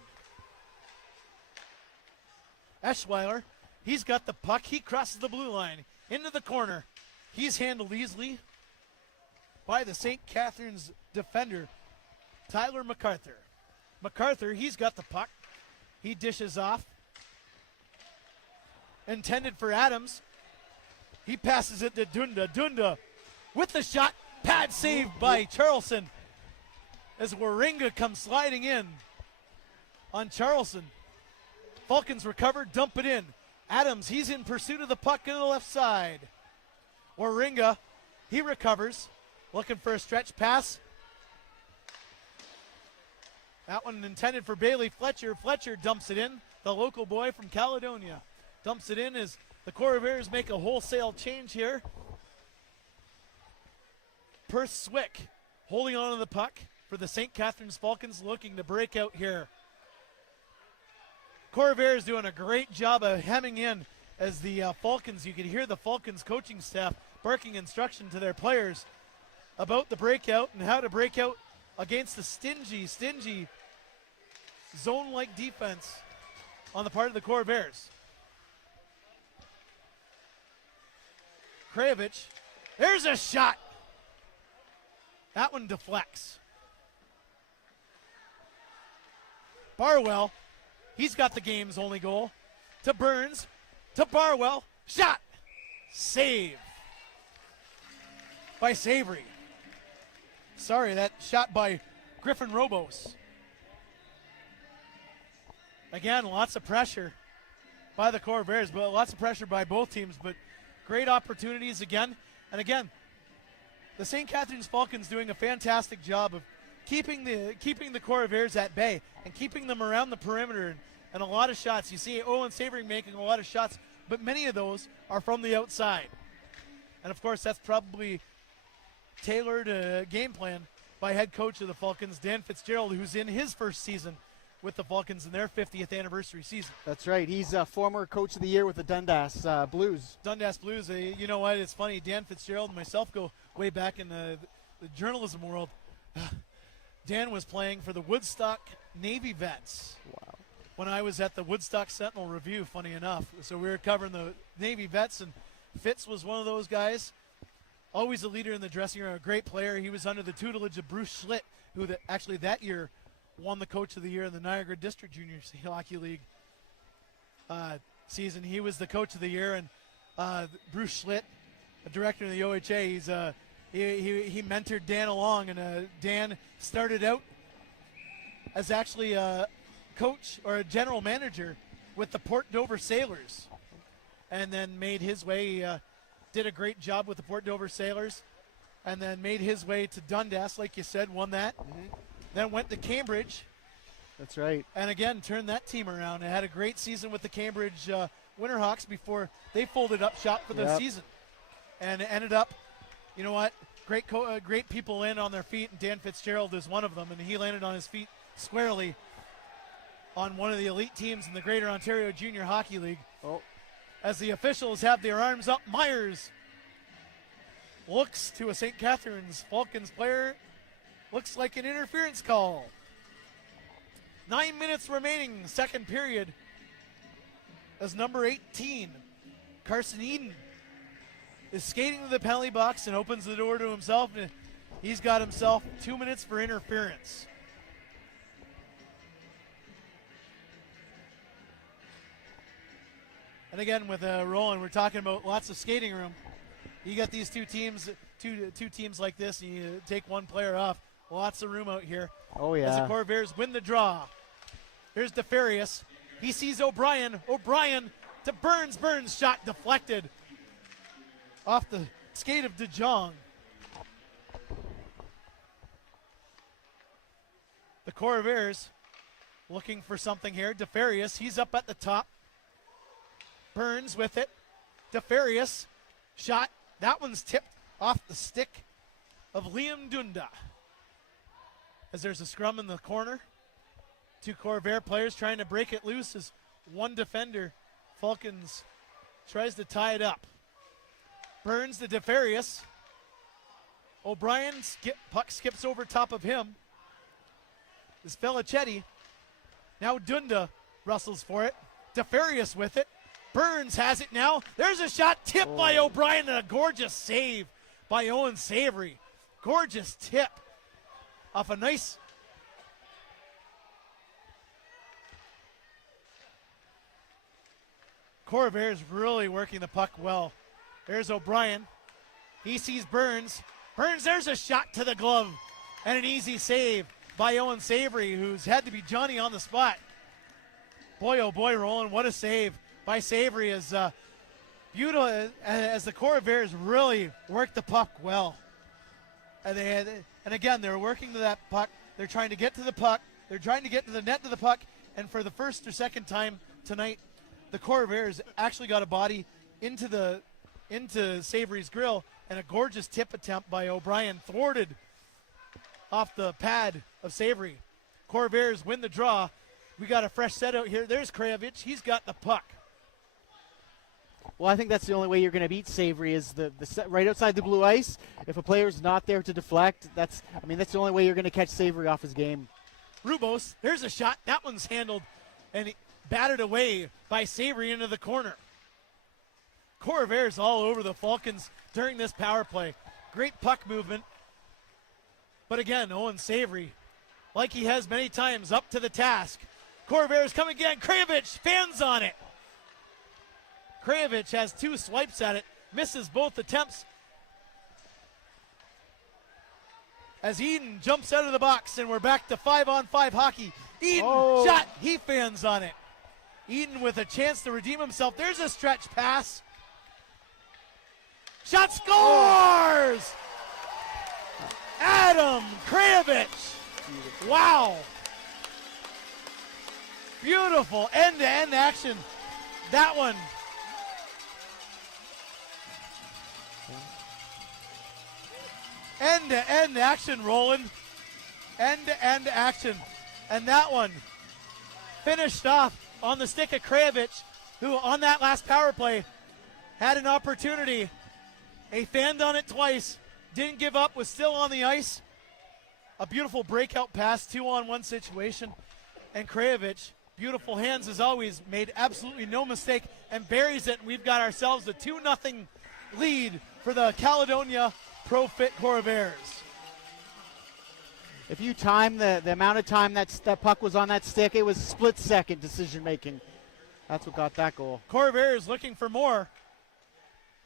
Eschweiler, he's got the puck. He crosses the blue line into the corner. He's handled easily by the St. Catharines defender, Tyler MacArthur. MacArthur, he's got the puck. He dishes off. Intended for Adams. He passes it to Dunda. Dunda with the shot. Pad saved by Charlson as Waringa comes sliding in on Charlson. Falcons recover, dump it in. Adams, he's in pursuit of the puck on the left side. Waringa, he recovers, looking for a stretch pass. That one intended for Bailey Fletcher. Fletcher dumps it in, the local boy from Caledonia. Dumps it in as the Corvairs make a wholesale change here. Perth Swick holding on to the puck for the St. Catharines Falcons, looking to break out here. Corvairs doing a great job of hemming in as the Falcons, you can hear the Falcons coaching staff barking instruction to their players about the breakout and how to break out against the stingy zone-like defense on the part of the Corvairs. Krajevich, there's a shot. That one deflects. Barwell, he's got the game's only goal. To Burns, to Barwell, shot, save by Savory. Sorry, that shot by Griffin Robos. Again, lots of pressure by the Corvairs, but lots of pressure by both teams, but great opportunities again. And again, the St. Catharines Falcons doing a fantastic job of keeping the Corvairs at bay and keeping them around the perimeter and a lot of shots. You see Owen Savory making a lot of shots, but many of those are from the outside. And of course, that's probably tailored game plan by head coach of the Falcons, Dan Fitzgerald, who's in his first season with the Falcons in their 50th anniversary season. That's right. He's a former coach of the year with the Dundas Blues. Dundas Blues. You know what? It's funny. Dan Fitzgerald and myself go way back in the journalism world. Dan was playing for the Woodstock Navy Vets. Wow. When I was at the Woodstock Sentinel Review, funny enough. So we were covering the Navy Vets, and Fitz was one of those guys. Always a leader in the dressing room, a great player. He was under the tutelage of Bruce Schlitt, who actually that year won the Coach of the Year in the Niagara District Junior Hockey League season. He was the Coach of the Year, and Bruce Schlitt, a director of the OHA, he mentored Dan along, and Dan started out as actually coach or a general manager with the Port Dover Sailors, and then made his way, did a great job with the Port Dover Sailors, and then made his way to Dundas, like you said, won that. Then went to Cambridge. That's right. And again, turned that team around and had a great season with the Cambridge Winterhawks before they folded up shop for the season. And it ended up, you know what, great people in on their feet, and Dan Fitzgerald is one of them, and he landed on his feet squarely on one of the elite teams in the Greater Ontario Junior Hockey League. As the officials have their arms up, Myers looks to a St. Catharines Falcons player. Looks like an interference call. 9 minutes remaining, second period, as number 18, Carson Eden, is skating to the penalty box and opens the door to himself. And he's got himself 2 minutes for interference. And again, with Roland, we're talking about lots of skating room. You got these two teams like this, and you take one player off. Lots of room out here. Oh, yeah. As the Corvairs win the draw. Here's DeFarius. He sees O'Brien. O'Brien to Burns. Burns shot deflected off the skate of DeJong. The Corvairs looking for something here. DeFarius, he's up at the top. Burns with it. DeFarius shot. That one's tipped off the stick of Liam Dunda. As there's a scrum in the corner. Two Corvair players trying to break it loose as one defender, Falcons, tries to tie it up. Burns to DeFarius. O'Brien, puck skips over top of him. Is Felicetti. Now Dunda wrestles for it. DeFarius with it. Burns has it now. There's a shot tipped by O'Brien and a gorgeous save by Owen Savory. Gorgeous tip off a nice Corvairs really working the puck well. There's O'Brien. He sees Burns. Burns, there's a shot to the glove. And an easy save by Owen Savory, who's had to be Johnny on the spot. Boy, oh boy, Roland, what a save by Savory as beautiful as the Corvairs really worked the puck well. And again, they're working to that puck. They're trying to get to the puck. They're trying to get to the net to the puck. And for the first or second time tonight, the Corvairs actually got a body into Savory's grill, and a gorgeous tip attempt by O'Brien thwarted off the pad of Savory. Corvairs win the draw. We got a fresh set out here. There's Krajewicz. He's got the puck. Well, I think that's the only way you're going to beat Savory is the set right outside the blue ice. If a player's not there to deflect, that's the only way you're going to catch Savory off his game. Rubos, there's a shot. That one's handled and batted away by Savory into the corner. Corvairs all over the Falcons during this power play. Great puck movement. But again, Owen Savory, like he has many times, up to the task. Corvairs come again. Krajewicz fans on it. Krajewicz has two swipes at it, misses both attempts. As Eden jumps out of the box, and we're back to 5-on-5 hockey. Eden shot, he fans on it. Eden with a chance to redeem himself. There's a stretch pass. Shot scores! Adam Krajewicz. Wow. Beautiful end-to-end action. That one. End-to-end action, Roland. End-to-end action. And that one finished off on the stick of Krajewicz, who on that last power play had an opportunity. He fanned on it twice, didn't give up, was still on the ice. A beautiful breakout pass, 2-on-1 situation. And Krajewicz, beautiful hands as always, made absolutely no mistake and buries it. We've got ourselves a 2-0 lead for the Caledonia Pro Fit Corvairs. If you time the amount of time that puck was on that stick, it was split-second decision-making. That's what got that goal. Corvairs looking for more.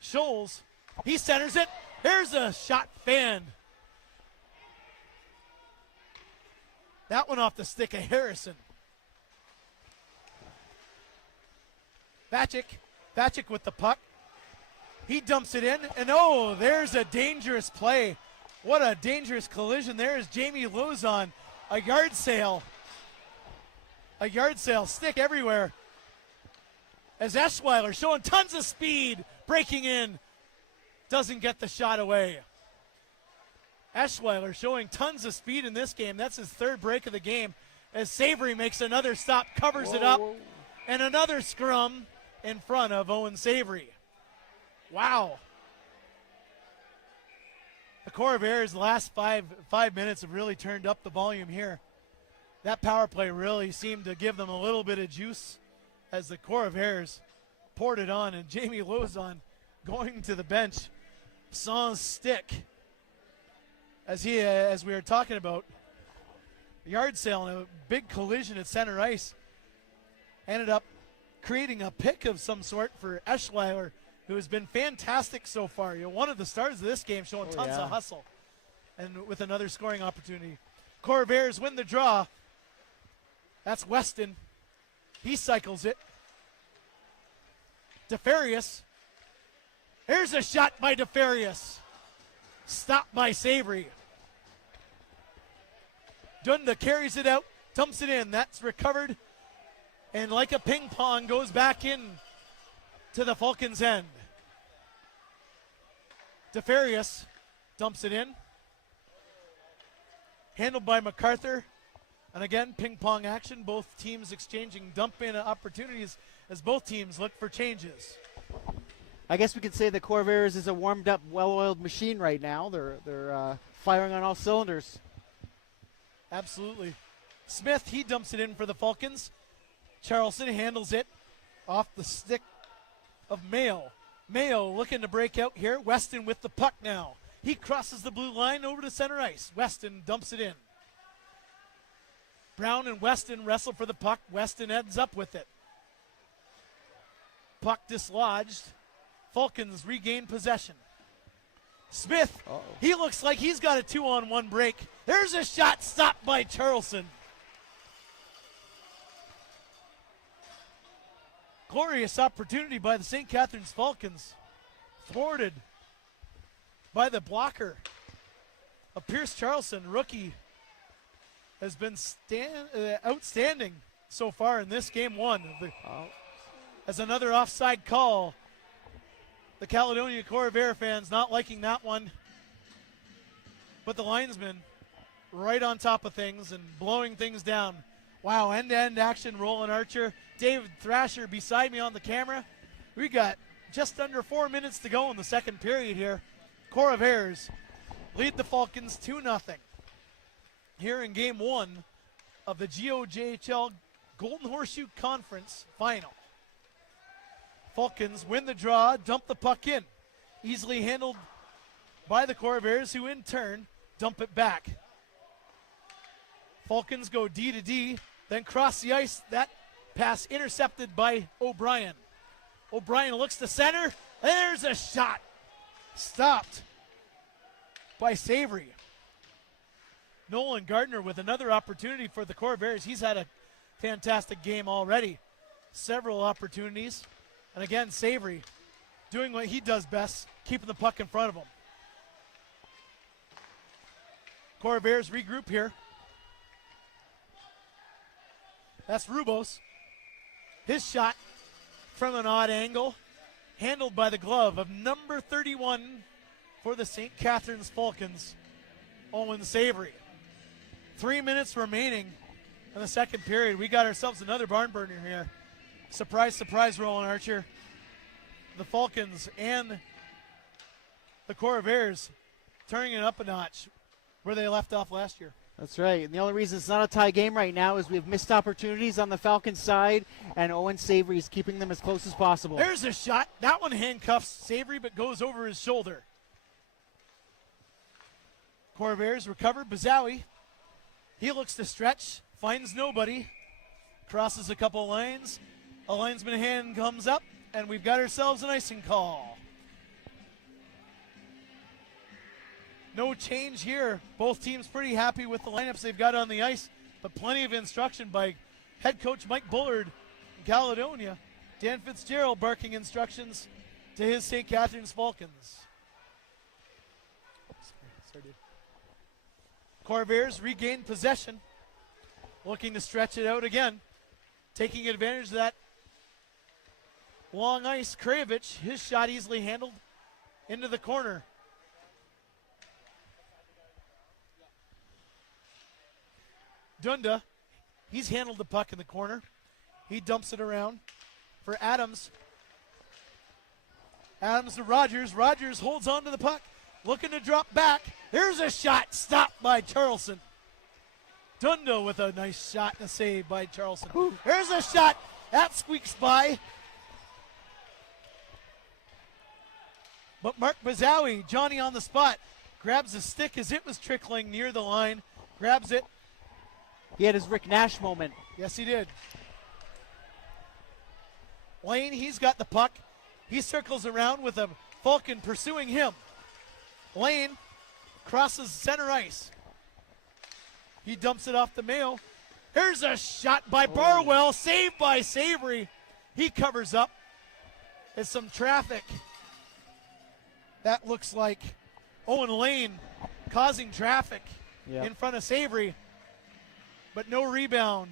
Scholes, he centers it. Here's a shot fan. That one off the stick of Harrison. Vacek with the puck. He dumps it in, and oh, there's a dangerous play. What a dangerous collision. There is Jamie Lozon. A yard sale. Stick everywhere. As Eschweiler showing tons of speed, breaking in. Doesn't get the shot away. Eschweiler showing tons of speed in this game. That's his third break of the game. As Savory makes another stop, covers it up, and another scrum in front of Owen Savory. Wow. The Corvairs, the last five minutes have really turned up the volume here. That power play really seemed to give them a little bit of juice as the Corvairs poured it on, and Jamie Lozon going to the bench. Sans stick. As we were talking about, yard sale and a big collision at center ice ended up creating a pick of some sort for Eschweiler, who has been fantastic so far. One of the stars of this game, showing tons of hustle, and with another scoring opportunity. Corvairs win the draw. That's Weston. He cycles it. DeFarius. Here's a shot by DeFarius. Stopped by Savory. Dunda carries it out, dumps it in. That's recovered, and like a ping pong, goes back in to the Falcons' end. DeFarius dumps it in. Handled by MacArthur. And again, ping pong action. Both teams exchanging dump in opportunities as both teams look for changes. I guess we could say the Corvairs is a warmed up, well-oiled machine right now. They're firing on all cylinders. Absolutely. Smith, he dumps it in for the Falcons. Charleston handles it off the stick of Mayo. Mayo looking to break out here. Weston with the puck now. He crosses the blue line over to center ice. Weston dumps it in. Brown and Weston wrestle for the puck. Weston ends up with it. Puck dislodged. Falcons regain possession. Smith, he looks like he's got a 2-on-1 break. There's a shot stopped by Charleston. Glorious opportunity by the St. Catharines Falcons. Thwarted by the blocker of Pierce Charleston. Rookie has been outstanding so far in this game one. As another offside call. The Caledonia Corvair fans not liking that one. But the linesman right on top of things and blowing things down. Wow, end-to-end action, Roland Archer. David Thrasher beside me on the camera. We got just under 4 minutes to go in the second period here. Corvairs lead the Falcons 2-0 here in game one of the GOJHL Golden Horseshoe Conference final. Falcons win the draw, dump the puck in. Easily handled by the Corvairs, who in turn dump it back. Falcons go D to D, then cross the ice. That pass intercepted by O'Brien. O'Brien looks to center. There's a shot. Stopped by Savory. Nolan Gardner with another opportunity for the Corvairs. He's had a fantastic game already. Several opportunities. And again, Savory doing what he does best, keeping the puck in front of him. Corvairs regroup here. That's Rubos. His shot from an odd angle, handled by the glove of number 31 for the St. Catharines Falcons, Owen Savory. 3 minutes remaining in the second period. We got ourselves another barn burner here. Surprise, surprise, Roland Archer. The Falcons and the Corvairs turning it up a notch where they left off last year. That's right. And the only reason it's not a tie game right now is we have missed opportunities on the Falcons side, and Owen Savory is keeping them as close as possible. There's a shot. That one handcuffs Savory, but goes over his shoulder. Corvairs recover. Bazawi. He looks to stretch, finds nobody, crosses a couple lines. A linesman hand comes up, and we've got ourselves an icing call. No change here. Both teams pretty happy with the lineups they've got on the ice, but plenty of instruction by head coach Mike Bullard in Caledonia Dan Fitzgerald barking instructions to his St. Catharines Falcons. Sorry, dude. Corvairs regained possession, looking to stretch it out again, taking advantage of that long ice. Krajevich, his shot easily handled into the corner. Dunda, he's handled the puck in the corner. He dumps it around for Adams. Adams to Rogers. Rogers holds on to the puck, looking to drop back. There's a shot stopped by Charlson. Dunda with a nice shot and a save by Charlson. There's a shot that squeaks by. But Mark Bazawi, Johnny on the spot, grabs the stick as it was trickling near the line, grabs it. He had his Rick Nash moment. Yes, he did. Lane, he's got the puck. He circles around with a Falcon pursuing him. Lane crosses center ice. He dumps it off the Mayo. Here's a shot by Barwell, saved by Savory. He covers up. It's some traffic. That looks like Owen Lane causing traffic in front of Savory, but no rebound.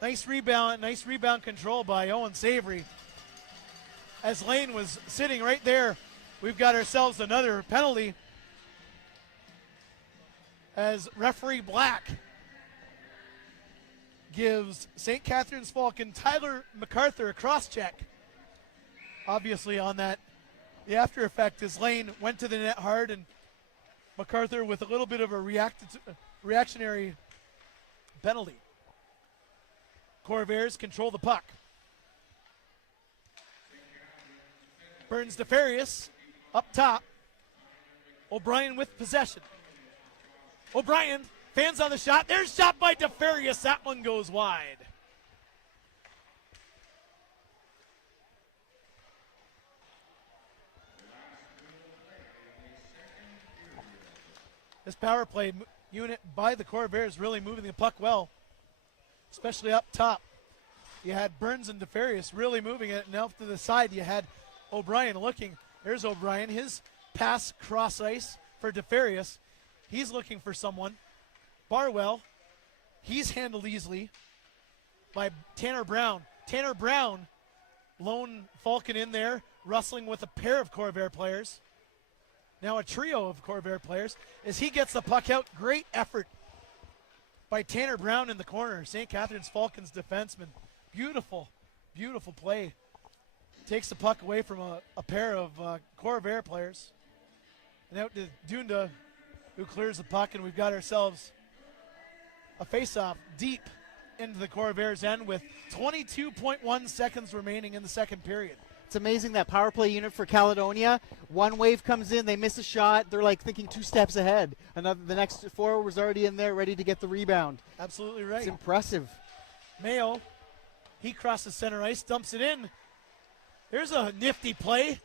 Nice rebound control by Owen Savory. As Lane was sitting right there, we've got ourselves another penalty as referee Black gives St. Catharines Falcon Tyler MacArthur a cross-check. Obviously on that, the after effect is Lane went to the net hard, and MacArthur with a little bit of a reactionary penalty. Corvairs control the puck. Burns DeFarius up top. O'Brien with possession. O'Brien fans on the shot. There's shot by DeFarius. That one goes wide. This power play unit by the Corvairs really moving the puck well, especially up top. You had Burns and DeFarius really moving it, and now to the side you had O'Brien looking. There's O'Brien, his pass cross ice for DeFarius. He's looking for someone. Barwell, he's handled easily by Tanner Brown. Tanner Brown, lone Falcon in there, wrestling with a pair of Corvair players. Now a trio of Corvair players as he gets the puck out. Great effort by Tanner Brown in the corner. St. Catharines Falcons defenseman. Beautiful, beautiful play. Takes the puck away from a pair of Corvair players. And out to Dunda, who clears the puck, and we've got ourselves a face-off deep into the Corvairs end with 22.1 seconds remaining in the second period. It's amazing that power play unit for Caledonia. One wave comes in, they miss a shot, they're like thinking 2 steps ahead. The next forward was already in there, ready to get the rebound. Absolutely right. It's impressive. Mayo, he crosses center ice, dumps it in. There's a nifty play.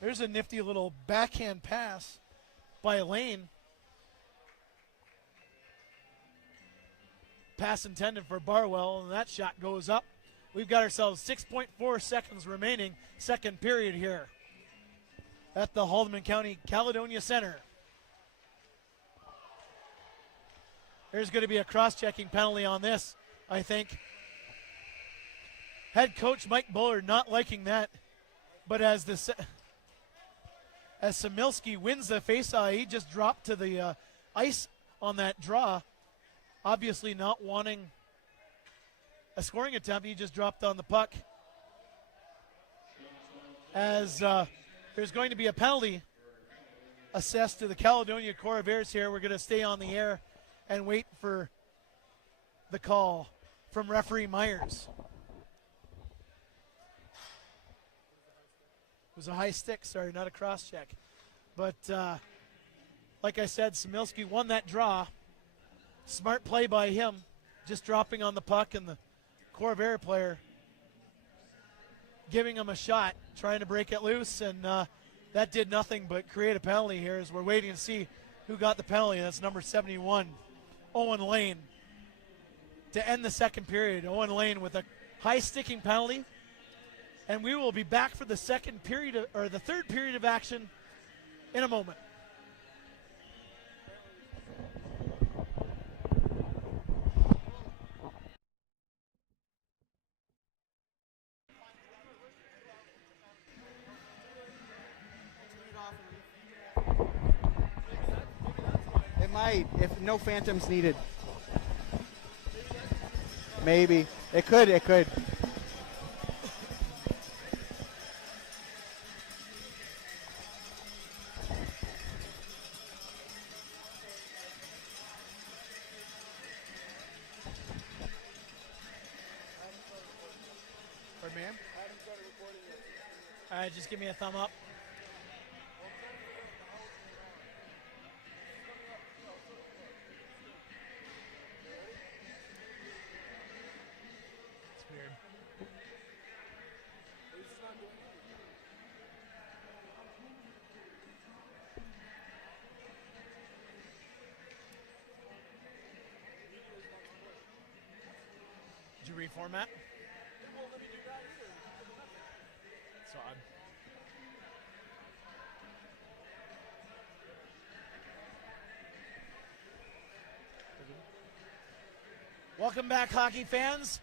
There's a nifty little backhand pass by Lane. Pass intended for Barwell, and that shot goes up. We've got ourselves 6.4 seconds remaining, second period here at the Haldimand County Caledonia Center. There's going to be a cross-checking penalty on this, I think. Head coach Mike Bullard not liking that, but as Samilski wins the faceoff, he just dropped to the ice on that draw, obviously not wanting a scoring attempt. He just dropped on the puck. As there's going to be a penalty assessed to the Caledonia Corvairs here. We're going to stay on the air and wait for the call from referee Myers. It was a high stick, sorry, not a cross check. But like I said, Samilski won that draw. Smart play by him, just dropping on the puck, and the Corvair player giving him a shot, trying to break it loose, and that did nothing but create a penalty here as we're waiting to see who got the penalty. That's number 71, Owen Lane. to end the second period. Owen Lane with a high sticking penalty. And we will be back for the second period or the third period of action in a moment. It might, if no phantoms needed. Maybe. It could. Ma'am? All right, just give me a thumb up. It's weird. Did you reformat? It's odd. Welcome back, hockey fans.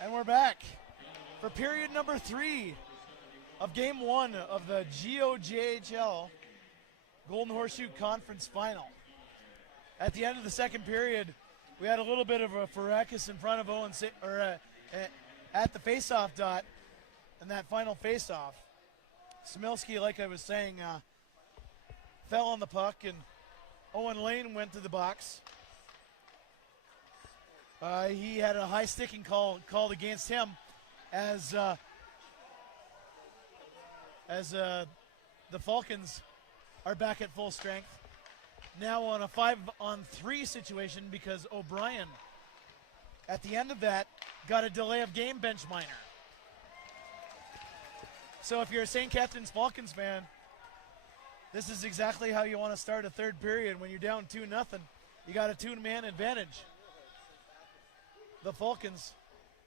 And we're back for period number 3 of game 1 of the GOJHL Golden Horseshoe Conference Final. At the end of the second period, we had a little bit of a fracas in front of Owen, at the faceoff dot, and that final faceoff. Smilski, like I was saying, fell on the puck, and Owen Lane went to the box. He had a high sticking called against him as the Falcons are back at full strength. Now on a 5-on-3 situation because O'Brien, at the end of that, got a delay of game bench minor. So if you're a St. Catharines Falcons fan, this is exactly how you want to start a third period. When you're down 2-0, you got a 2-man advantage. The Falcons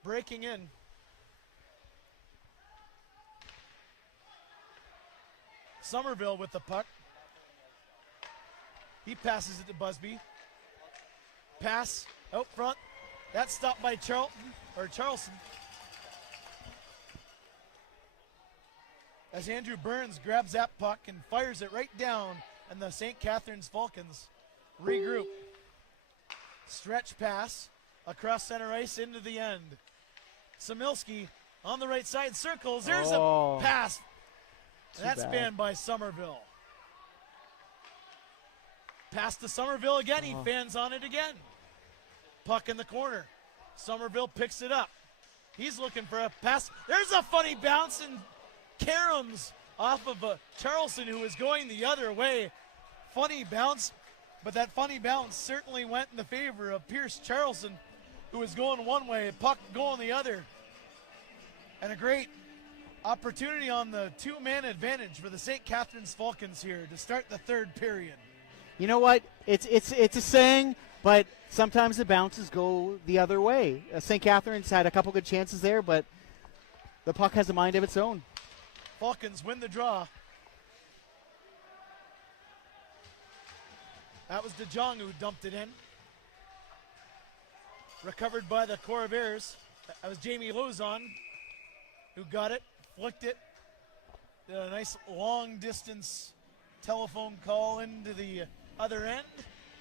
breaking in. Somerville with the puck. He passes it to Busby. Pass out front. That's stopped by Charlson. As Andrew Burns grabs that puck and fires it right down, and the St. Catharines Falcons regroup. Stretch pass across center ice into the end. Samilski on the right side circles. There's a pass. That's banned by Somerville. Pass to Somerville again. He fans on it again. Puck in the corner. Somerville picks it up. He's looking for a pass. There's a funny bounce and caroms off of Charlson, who was going the other way. Funny bounce, but that funny bounce certainly went in the favor of Pierce Charlson, who was going one way, puck going the other. And a great opportunity on the 2-man advantage for the St. Catharines Falcons here to start the third period. You know what? It's a saying, but sometimes the bounces go the other way. St. Catharines had a couple good chances there, but the puck has a mind of its own. Falcons win the draw. That was DeJong who dumped it in. Recovered by the Corvairs. That was Jamie Lozon who got it, flicked it. Did a nice long distance telephone call into the other end.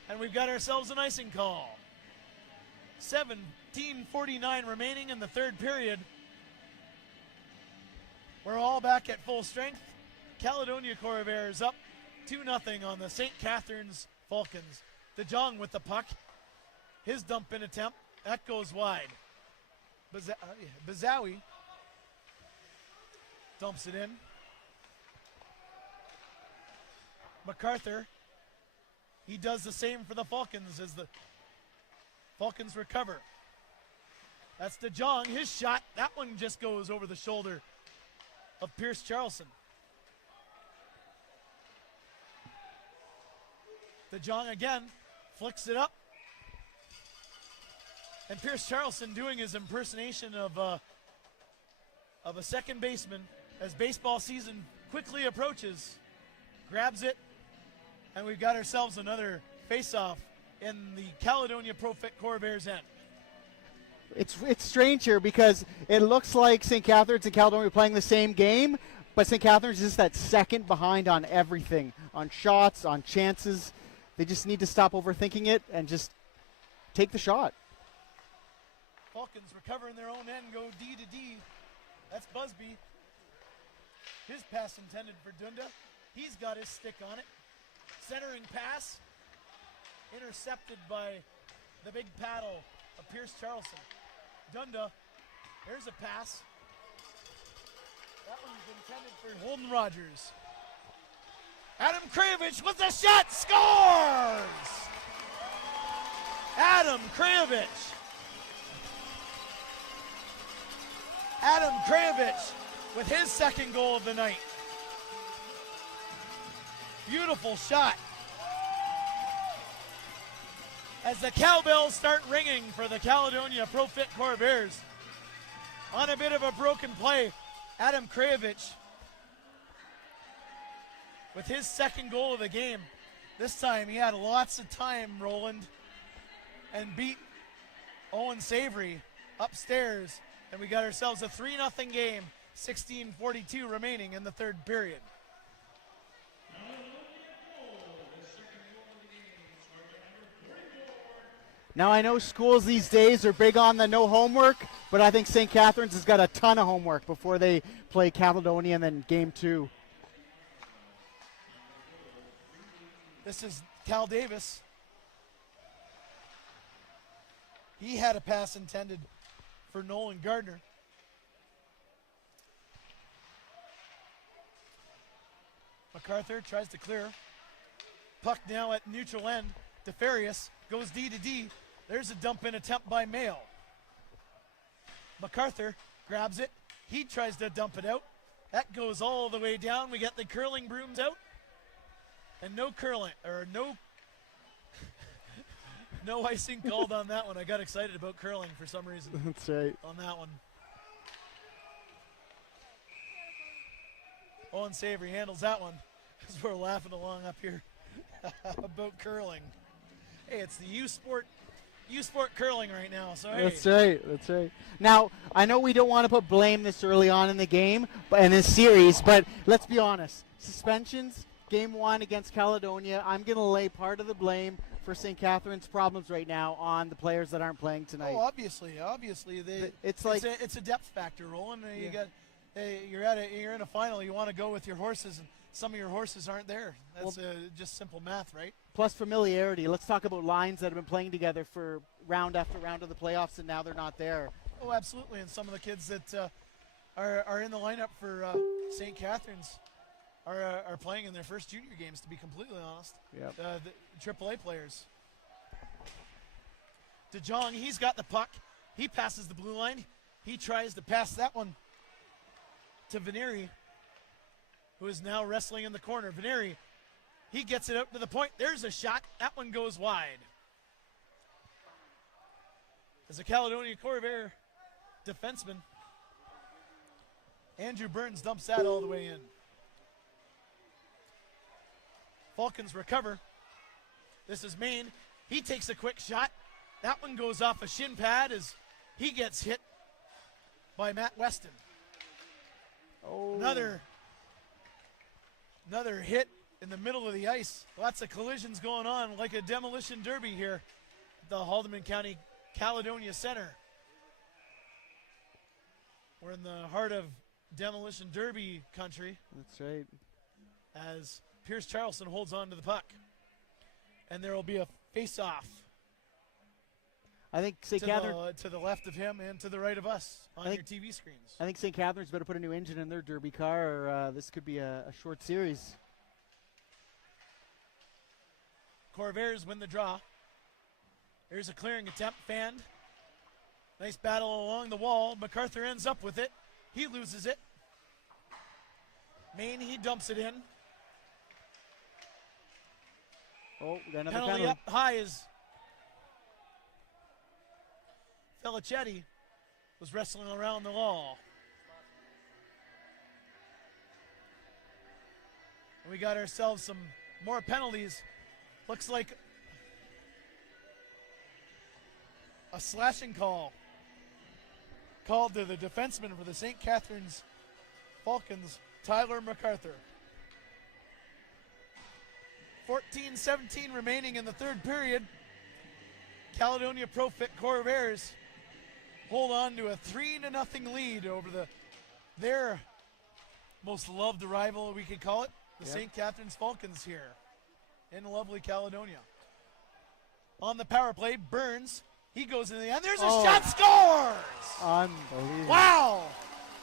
And we've got ourselves an icing call. 17:49 remaining in the third period. We're all back at full strength. Caledonia Corvairs up 2-0 on the St. Catharines Falcons. DeJong with the puck. His dump in attempt. That goes wide. Bazawi dumps it in. MacArthur. He does the same for the Falcons as the Falcons recover. That's DeJong. His shot. That one just goes over the shoulder of Pierce Charlson. DeJong again flicks it up. And Pierce Charleston doing his impersonation of a second baseman as baseball season quickly approaches. Grabs it, and we've got ourselves another face-off in the Caledonia Pro Fit Corvairs end. It's strange here because it looks like St. Catharines and Caledonia are playing the same game, but St. Catharines is just that second behind on everything, on shots, on chances. They just need to stop overthinking it and just take the shot. Falcons recovering their own end, go D to D. That's Busby. His pass intended for Dunda. He's got his stick on it. Centering pass. Intercepted by the big paddle of Pierce Charleston. Dunda, there's a pass. That one's intended for Holden Rogers. Adam Krayevich with the shot, scores! Adam Krayevich. Adam Krayevich with his second goal of the night. Beautiful shot. As the cowbells start ringing for the Caledonia Pro Fit Corvairs. On a bit of a broken play, Adam Krayevich with his second goal of the game. This time he had lots of time, Roland, and beat Owen Savory upstairs. And we got ourselves a 3-0 game, 16:42 remaining in the third period. Now I know schools these days are big on the no homework, but I think St. Catharines has got a ton of homework before they play Caledonia and then game 2. This is Cal Davis. He had a pass intended for Nolan Gardner. MacArthur tries to clear. Puck now at neutral end. DeFarius goes D to D. There's a dump in attempt by Mayo. MacArthur grabs it. He tries to dump it out. That goes all the way down. We get the curling brooms out. And no curling, or no no icing called on that one. I got excited about curling for some reason. That's right. On that one. Owen Savory handles that one because we're laughing along up here about curling. Hey, it's the U Sport curling right now. So hey. That's right. That's right. Now, I know we don't want to put blame this early on in the game, but in this series, but let's be honest. Suspensions, game 1 against Caledonia. I'm going to lay part of the blame for St. Catharines' problems right now on the players that aren't playing tonight. Oh, obviously, it's a depth factor, Roland. You're in a final. You want to go with your horses, and some of your horses aren't there. That's just simple math, right? Plus familiarity. Let's talk about lines that have been playing together for round after round of the playoffs, and now they're not there. Oh, absolutely. And some of the kids that are in the lineup for St. Catharines are playing in their first junior games, to be completely honest. Yep. The AAA players. DeJong, he's got the puck. He passes the blue line. He tries to pass that one to Veneri, who is now wrestling in the corner. Veneri, he gets it out to the point. There's a shot. That one goes wide. As a Caledonia Corvair defenseman, Andrew Burns dumps that all the way in. Falcons recover. This is Maine. He takes a quick shot. That one goes off a shin pad as he gets hit by Matt Weston. Oh. Another hit in the middle of the ice. Lots of collisions going on, like a demolition derby here at the Haldeman County Caledonia Center. We're in the heart of demolition derby country. That's right. As Pierce Charleston holds on to the puck. And there will be a face-off. I think St. Catharines to the left of him and to the right of us on your TV screens. I think St. Catharines better put a new engine in their derby car, or this could be a short series. Corvairs win the draw. Here's a clearing attempt. Fanned. Nice battle along the wall. MacArthur ends up with it. He loses it. Maine, he dumps it in. Oh, we got another Penalty penalty. up high is Felicetti was wrestling around the wall. And we got ourselves some more penalties. Looks like a slashing call called to the defenseman for the St. Catharines Falcons, Tyler MacArthur. 14-17 remaining in the third period. Caledonia Profit Corvairs hold on to a 3-0 lead over their most loved rival, we could call it, the St. Catharines Falcons here in lovely Caledonia. On the power play, Burns, he goes in the end. There's a shot, scores! Unbelievable. Wow!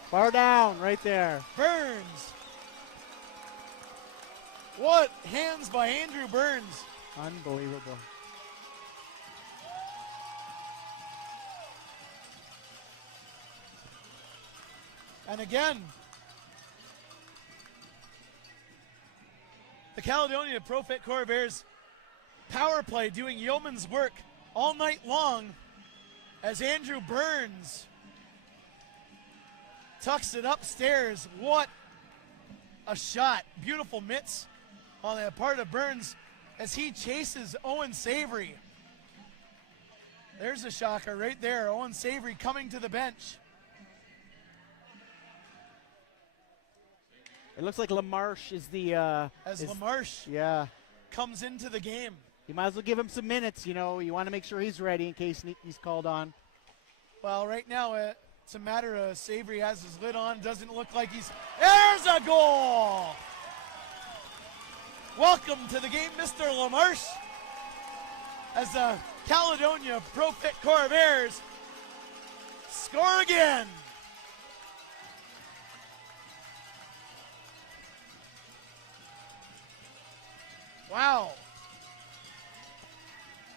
Far down, right there. Burns. What hands by Andrew Burns. Unbelievable. And again, the Caledonia Profit Corvairs power play doing yeoman's work all night long as Andrew Burns tucks it upstairs. What a shot. Beautiful mitts on the part of Burns as he chases Owen Savory. There's a shocker right there. Owen Savory coming to the bench. It looks like LaMarche is the LaMarche comes into the game. You might as well give him some minutes, you know. You want to make sure he's ready in case he's called on. Well, right now it's a matter of Savory has his lid on. Doesn't look like he's... There's a goal! Welcome to the game, Mr. LaMarche. As the Caledonia Profit Corvairs score again. Wow.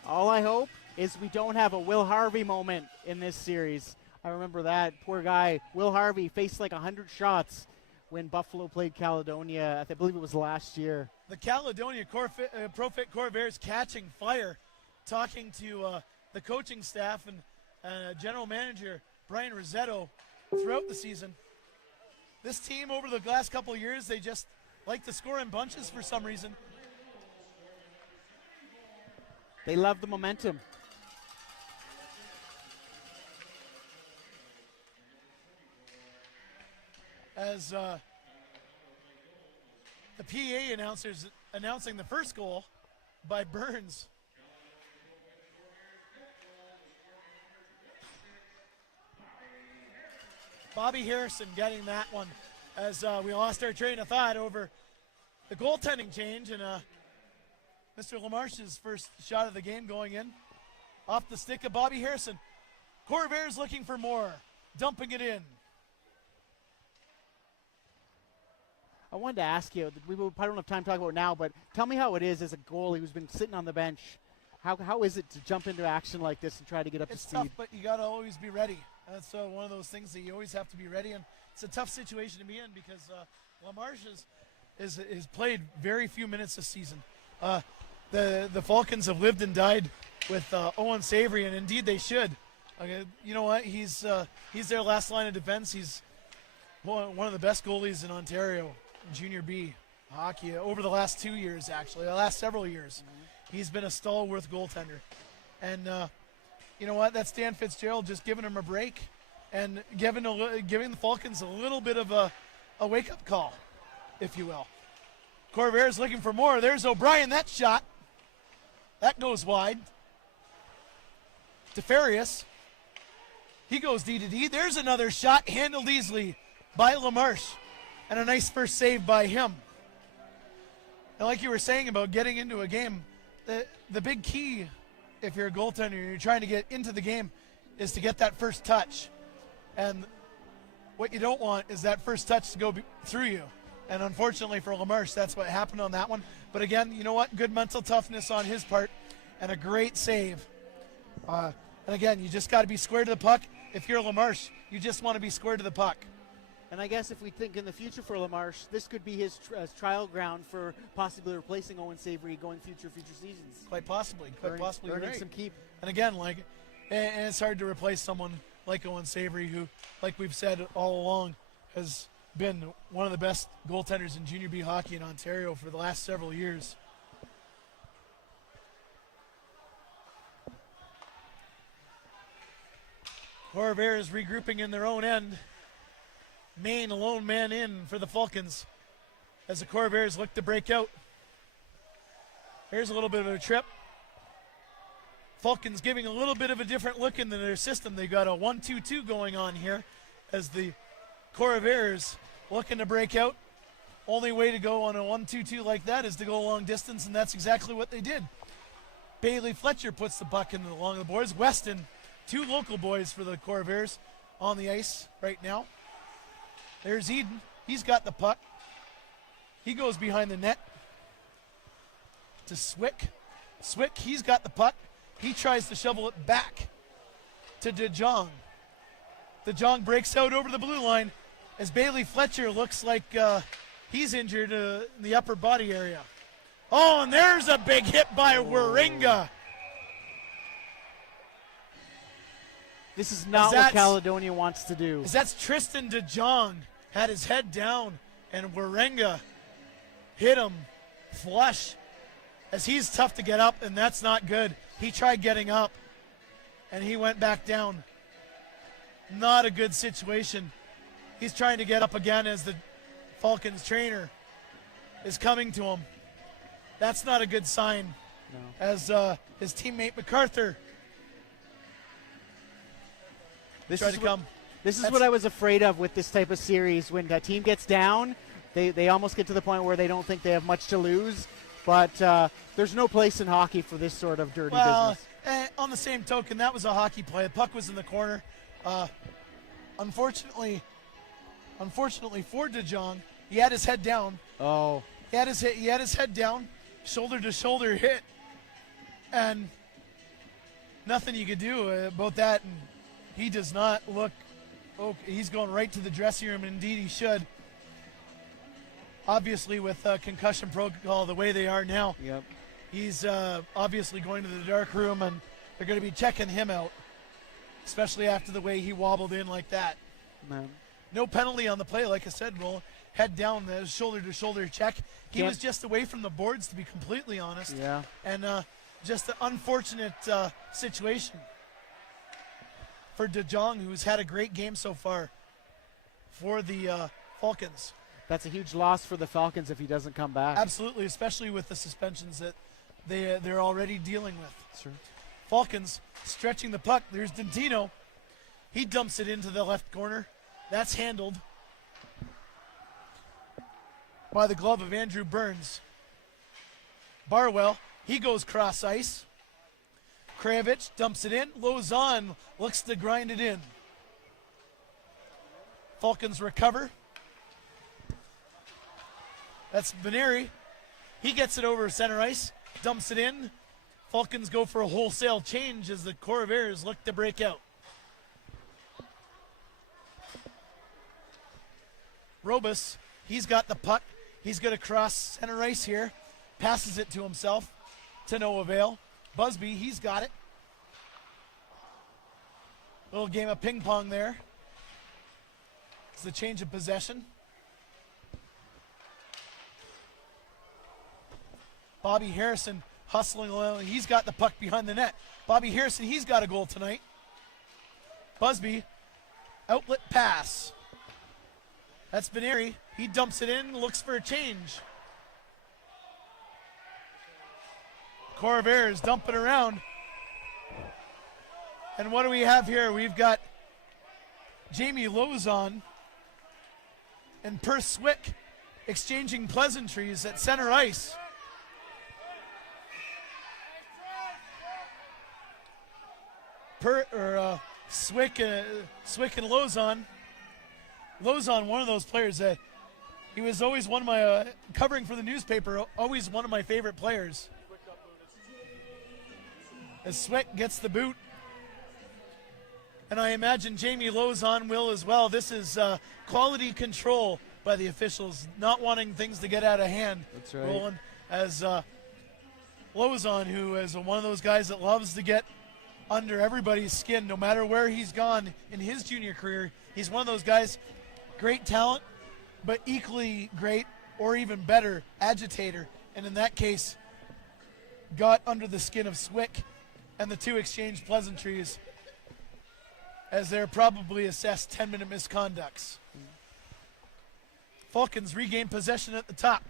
All I hope is we don't have a Will Harvey moment in this series. I remember that. Poor guy. Will Harvey faced like 100 shots when Buffalo played Caledonia. I believe it was last year. The Caledonia Profit Corvairs catching fire, talking to the coaching staff and general manager Brian Rossetto throughout the season. This team over the last couple of years, they just like to score in bunches for some reason. They love the momentum. As the PA announcers announcing the first goal by Burns. Bobby Harrison getting that one as we lost our train of thought over the goaltending change, and Mr. LaMarche's first shot of the game going in off the stick of Bobby Harrison. Corvairs looking for more, dumping it in. I wanted to ask you, we probably don't have time to talk about it now, but tell me how it is as a goalie who's been sitting on the bench. How is it to jump into action like this and try to get up to speed? It's tough, but you got to always be ready. That's one of those things that you always have to be ready, and it's a tough situation to be in because LaMarche has played very few minutes this season. The Falcons have lived and died with Owen Savory, and indeed they should. You know what? He's their last line of defense. He's one of the best goalies in Ontario, Junior B hockey, over the last 2 years, actually, the last several years. Mm-hmm. He's been a stalwart goaltender. And you know what? That's Dan Fitzgerald just giving him a break and giving the Falcons a little bit of a wake-up call, if you will. Corvairs looking for more. There's O'Brien. That shot. That goes wide. DeFarius. He goes D to D. There's another shot handled easily by LaMarche. And a nice first save by him. And like you were saying about getting into a game, the big key, if you're a goaltender and you're trying to get into the game, is to get that first touch. And what you don't want is that first touch to go through you. And unfortunately for LaMarche, that's what happened on that one. But again, you know what? Good mental toughness on his part and a great save. And again, you just got to be square to the puck. If you're LaMarche, you just want to be square to the puck. And I guess if we think in the future for LaMarche, this could be his trial ground for possibly replacing Owen Savory going future seasons. Quite possibly. Earning right. some keep. And again, like And it's hard to replace someone like Owen Savory, who, like we've said all along, has been one of the best goaltenders in Junior B hockey in Ontario for the last several years. Corvairs regrouping in their own end. Main a lone man in for the Falcons as the Corvairs look to break out. Here's a little bit of a trip. Falcons giving a little bit of a different look into their system. They got a 1-2-2 going on here as the Corvairs looking to break out. Only way to go on a 1-2-2 like that is to go a long distance, and that's exactly what they did. Bailey Fletcher puts the puck along the boards. Weston, two local boys for the Corvairs on the ice right now. There's Eden. He's got the puck. He goes behind the net to Swick. Swick, he's got the puck. He tries to shovel it back to DeJong. DeJong breaks out over the blue line as Bailey Fletcher looks like he's injured in the upper body area. Oh, and there's a big hit by Waringa. This is not what Caledonia wants to do. That's Tristan DeJong had his head down, and Waringa hit him flush as he's tough to get up, and that's not good. He tried getting up, and he went back down. Not a good situation. He's trying to get up again as the Falcons trainer is coming to him. That's not a good sign. No. As his teammate MacArthur tried to come. This is what I was afraid of with this type of series. When a team gets down, they almost get to the point where they don't think they have much to lose. But there's no place in hockey for this sort of dirty business. On the same token, that was a hockey play. The puck was in the corner. Unfortunately for DeJong, he had his head down. Oh. He had his head down, shoulder to shoulder hit, and nothing you could do about that. And he does not look. Oh, he's going right to the dressing room. Indeed, he should. Obviously, with concussion protocol the way they are now, yep. He's obviously going to the dark room, and they're going to be checking him out, especially after the way he wobbled in like that. Man. No penalty on the play, like I said. Well, head down, the shoulder-to-shoulder check. He was just away from the boards, to be completely honest. Yeah. And just an unfortunate situation for DeJong, who's had a great game so far for the Falcons. That's a huge loss for the Falcons if he doesn't come back. Absolutely, especially with the suspensions that they're already dealing with. Sure. Falcons stretching the puck. There's Dentino. He dumps it into the left corner. That's handled by the glove of Andrew Burns. Barwell, he goes cross ice. Kravich dumps it in. Lozon looks to grind it in. Falcons recover. That's Veneri. He gets it over center ice, dumps it in. Falcons go for a wholesale change as the Corvairs look to break out. Robus, he's got the puck. He's going to cross center ice here. Passes it to himself to no avail. Busby, he's got it. Little game of ping pong there. It's the change of possession. Bobby Harrison hustling along. He's got the puck behind the net. Bobby Harrison, he's got a goal tonight. Busby, outlet pass. That's Veneri. He dumps it in, looks for a change. Corvairs dumping around. And what do we have here? We've got Jamie Lozon and Per Swick exchanging pleasantries at center ice. Swick and Lozon. Lozon, one of those players that he was always one of my covering for the newspaper. Always one of my favorite players. As Swick gets the boot, and I imagine Jamie Lozon will as well. This is quality control by the officials, not wanting things to get out of hand. That's right. Roland, as Lozon, who is one of those guys that loves to get under everybody's skin, no matter where he's gone in his junior career. He's one of those guys, great talent, but equally great or even better agitator. And in that case, got under the skin of Swick, and the two exchanged pleasantries as they're probably assessed 10-minute misconducts. Falcons regain possession at the top.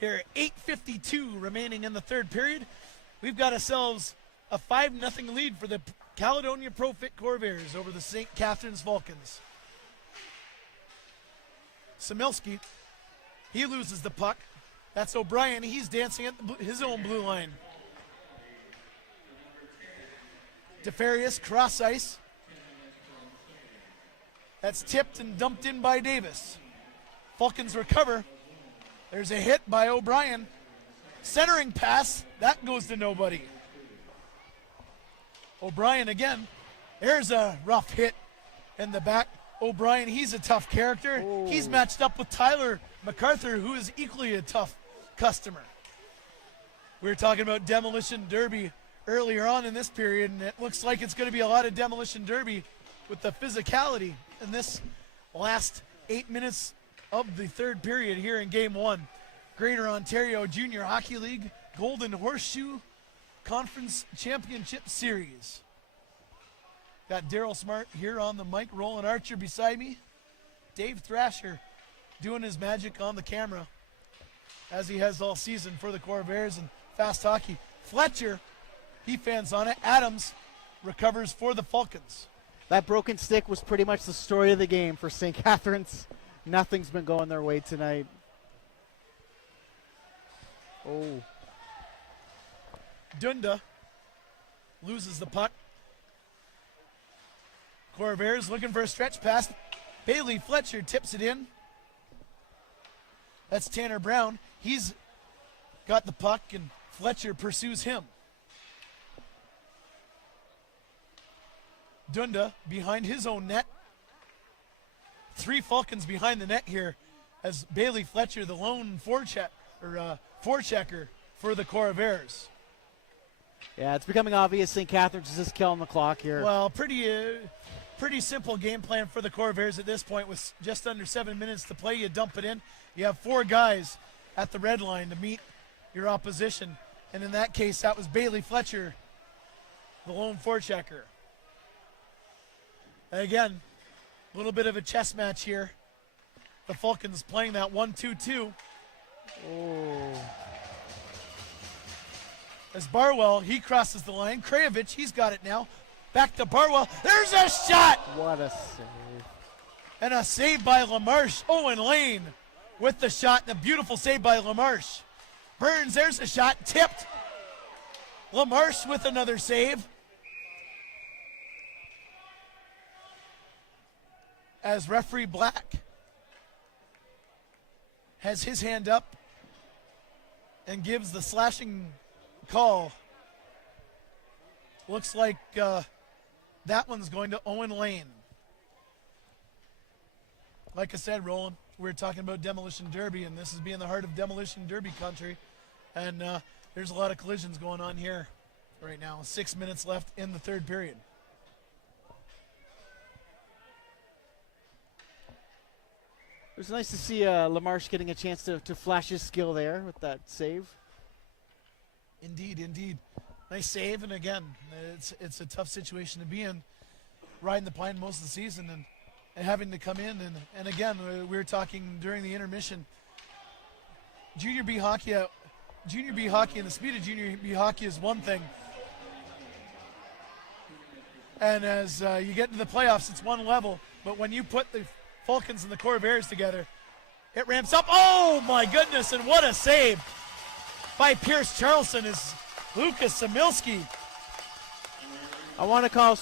Here, 8:52 remaining in the third period. We've got ourselves a 5-0 lead for the Caledonia Pro-Fit Corvairs over the St. Catharines Falcons. Samilski, he loses the puck. That's O'Brien. He's dancing at his own blue line. DeFarius, cross ice. That's tipped and dumped in by Davis. Falcons recover. There's a hit by O'Brien. Centering pass, that goes to nobody. O'Brien again. There's a rough hit in the back. O'Brien, he's a tough character. Oh. He's matched up with Tyler MacArthur, who is equally a tough customer. We were talking about demolition derby earlier on in this period, and it looks like it's going to be a lot of demolition derby with the physicality in this last 8 minutes of the third period here in Game 1. Greater Ontario Junior Hockey League Golden Horseshoe Conference Championship Series. Got Daryl Smart here on the mic, Roland Archer beside me. Dave Thrasher doing his magic on the camera, as he has all season for the Corvairs and fast hockey. Fletcher, he fans on it. Adams recovers for the Falcons. That broken stick was pretty much the story of the game for St. Catharines. Nothing's been going their way tonight. Oh. Dunda loses the puck. Corvairs looking for a stretch pass. Bailey Fletcher tips it in. That's Tanner Brown. He's got the puck, and Fletcher pursues him. Dunda behind his own net. 3 Falcons behind the net here, as Bailey Fletcher, the lone forechecker for the Corvairs. Yeah, it's becoming obvious St. Catharines is just killing the clock here. Well, pretty simple game plan for the Corvairs at this point. With just under 7 minutes to play, you dump it in. You have 4 guys at the red line to meet your opposition. And in that case, that was Bailey Fletcher, the lone forechecker. Again, a little bit of a chess match here. The Falcons playing that 1-2-2. Oh. As Barwell, he crosses the line. Krajovich, he's got it now. Back to Barwell. There's a shot! What a save. And a save by LaMarche. Owen Lane with the shot, and a beautiful save by LaMarche. Burns, there's a shot, tipped. LaMarche with another save. As referee Black has his hand up and gives the slashing call. Looks like that one's going to Owen Lane. Like I said, Roland, we were talking about Demolition Derby, and this is being the heart of Demolition Derby country. And there's a lot of collisions going on here right now. 6 minutes left in the third period. It was nice to see LaMarche getting a chance to flash his skill there with that save. Indeed, indeed. Nice save, and again, it's a tough situation to be in, riding the pine most of the season and having to come in. And again, we were talking during the intermission, Junior B hockey and the speed of Junior B hockey is one thing. And as you get into the playoffs, it's one level. But when you put the Falcons and the Corvairs together, it ramps up. Oh my goodness, and what a save by Pierce Charleston is Lucas Samilski. I want to call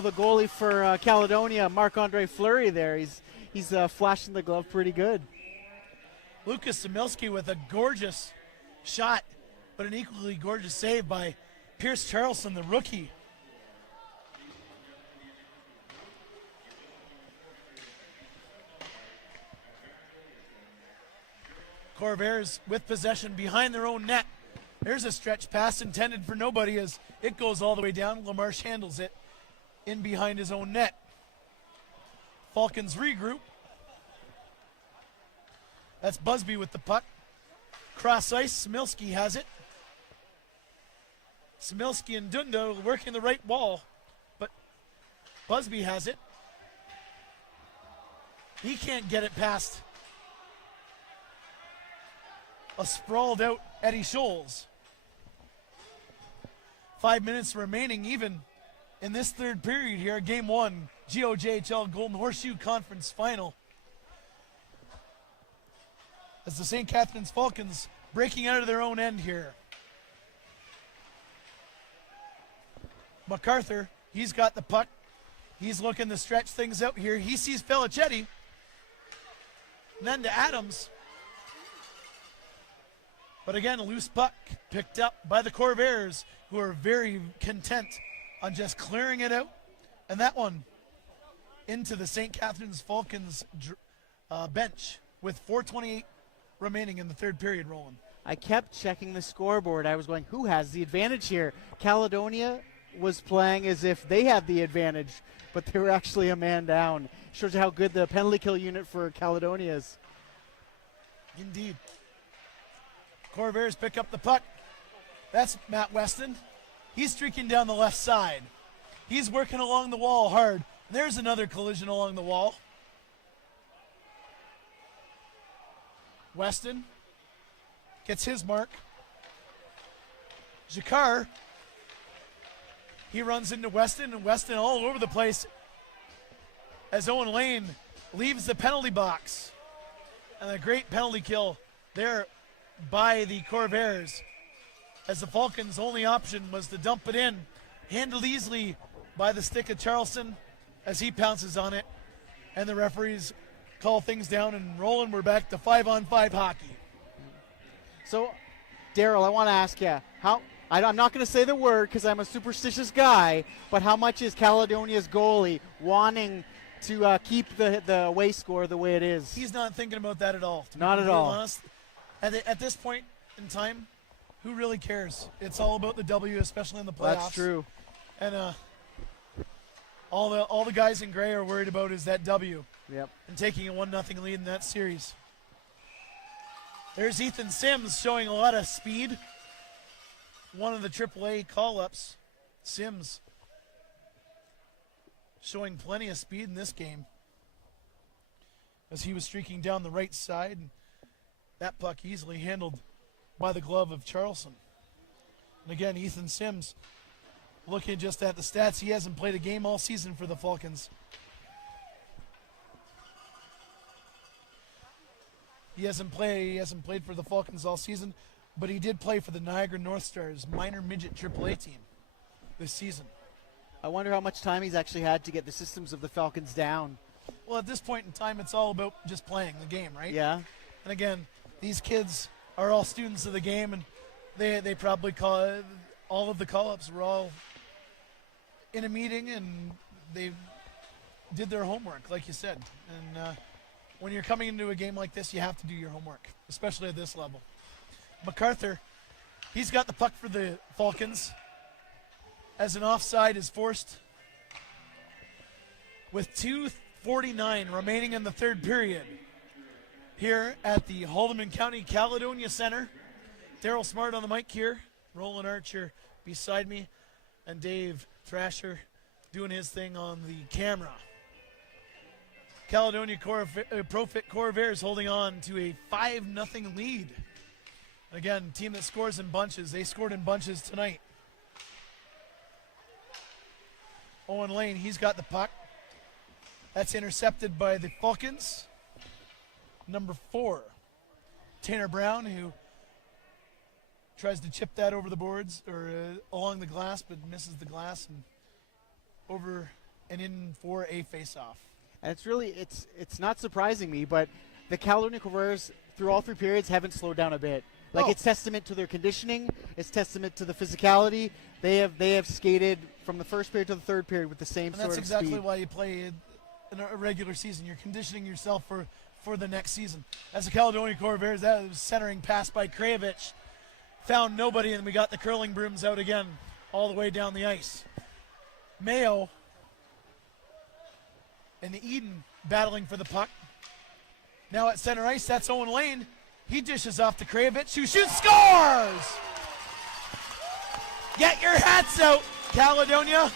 the goalie for Caledonia, Marc-Andre Fleury there. He's flashing the glove pretty good. Lucas Samilski with a gorgeous shot, but an equally gorgeous save by Pierce Charleston, the rookie. Corvairs with possession behind their own net. There's a stretch pass intended for nobody as it goes all the way down. LaMarche handles it in behind his own net. Falcons regroup. That's Busby with the puck. Cross ice, Smilski has it. Smilski and Dunda working the right wall, but Busby has it. He can't get it past a sprawled out Eddie Scholes. 5 minutes remaining even in this third period here, game one, GOJHL Golden Horseshoe Conference Final. As the St. Catharines Falcons breaking out of their own end here. MacArthur, he's got the puck. He's looking to stretch things out here. He sees Felicetti. And then to Adams. But again, a loose puck picked up by the Corvairs, who are very content on just clearing it out. And that one into the St. Catharines Falcons bench with 4:28 remaining in the third period rolling. I kept checking the scoreboard. I was going, who has the advantage here? Caledonia was playing as if they had the advantage, but they were actually a man down. Shows you how good the penalty kill unit for Caledonia is. Indeed. Corvairs pick up the puck. That's Matt Weston. He's streaking down the left side. He's working along the wall hard. There's another collision along the wall. Weston gets his mark. Jacquard, he runs into Weston, and Weston all over the place as Owen Lane leaves the penalty box. And a great penalty kill there by the Corvairs, as the Falcons' only option was to dump it in. Handled easily by the stick of Charleston as he pounces on it. And the referees call things down, and rolling, we're back to 5-on-5 hockey. So, Daryl, I want to ask you, I'm not going to say the word because I'm a superstitious guy, but how much is Caledonia's goalie wanting to keep the away score the way it is? He's not thinking about that at all. Not at all. Honest. At this point in time, who really cares? It's all about the W, especially in the playoffs. That's true. And all the guys in gray are worried about is that W. Yep. And taking a 1-0 lead in that series. There's Ethan Sims showing a lot of speed. One of the AAA call-ups. Sims showing plenty of speed in this game as he was streaking down the right side. That puck easily handled by the glove of Charleston. And again, Ethan Sims, looking just at the stats, he hasn't played a game all season for the Falcons. He hasn't played for the Falcons all season, but he did play for the Niagara North Stars minor midget AAA team this season. I wonder how much time he's actually had to get the systems of the Falcons down. Well, at this point in time, it's all about just playing the game, right? Yeah. And again, these kids are all students of the game, and they probably all of the call-ups were all in a meeting, and they did their homework, like you said. And when you're coming into a game like this, you have to do your homework, especially at this level. MacArthur, he's got the puck for the Falcons as an offside is forced with 2:49 remaining in the third period here at the Haldeman County Caledonia Center. Daryl Smart on the mic here, Roland Archer beside me, and Dave Thrasher doing his thing on the camera. Caledonia Profit Corvairs holding on to a 5-0 lead. Again, team that scores in bunches. They scored in bunches tonight. Owen Lane, he's got the puck. That's intercepted by the Falcons. Number 4, Tanner Brown, who tries to chip that over the boards or along the glass, but misses the glass and over and in for a face-off. And it's not surprising me, but the Caledonia Corvairs through all three periods haven't slowed down a bit. Like, it's testament to their conditioning. It's testament to the physicality. They have skated from the first period to the third period with the same sort of speed. That's exactly why you play in a regular season. You're conditioning yourself for the next season. As the Caledonia Corvairs, that was centering pass by Krajevich. found nobody, and we got the curling brooms out again all the way down the ice. Mayo and Eden battling for the puck. Now at center ice, that's Owen Lane. He dishes off to Krajevich, who shoots, scores! Get your hats out, Caledonia.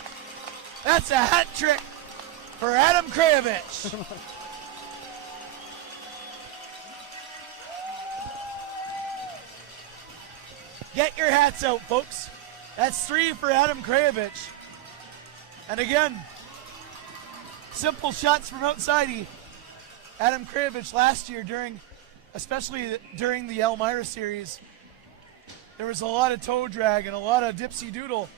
That's a hat trick for Adam Krajevich. Get your hats out, folks. That's 3 for Adam Krajevich. And again, simple shots from outside. Adam Krajevich last year, especially during the Elmira series, there was a lot of toe drag and a lot of dipsy doodle.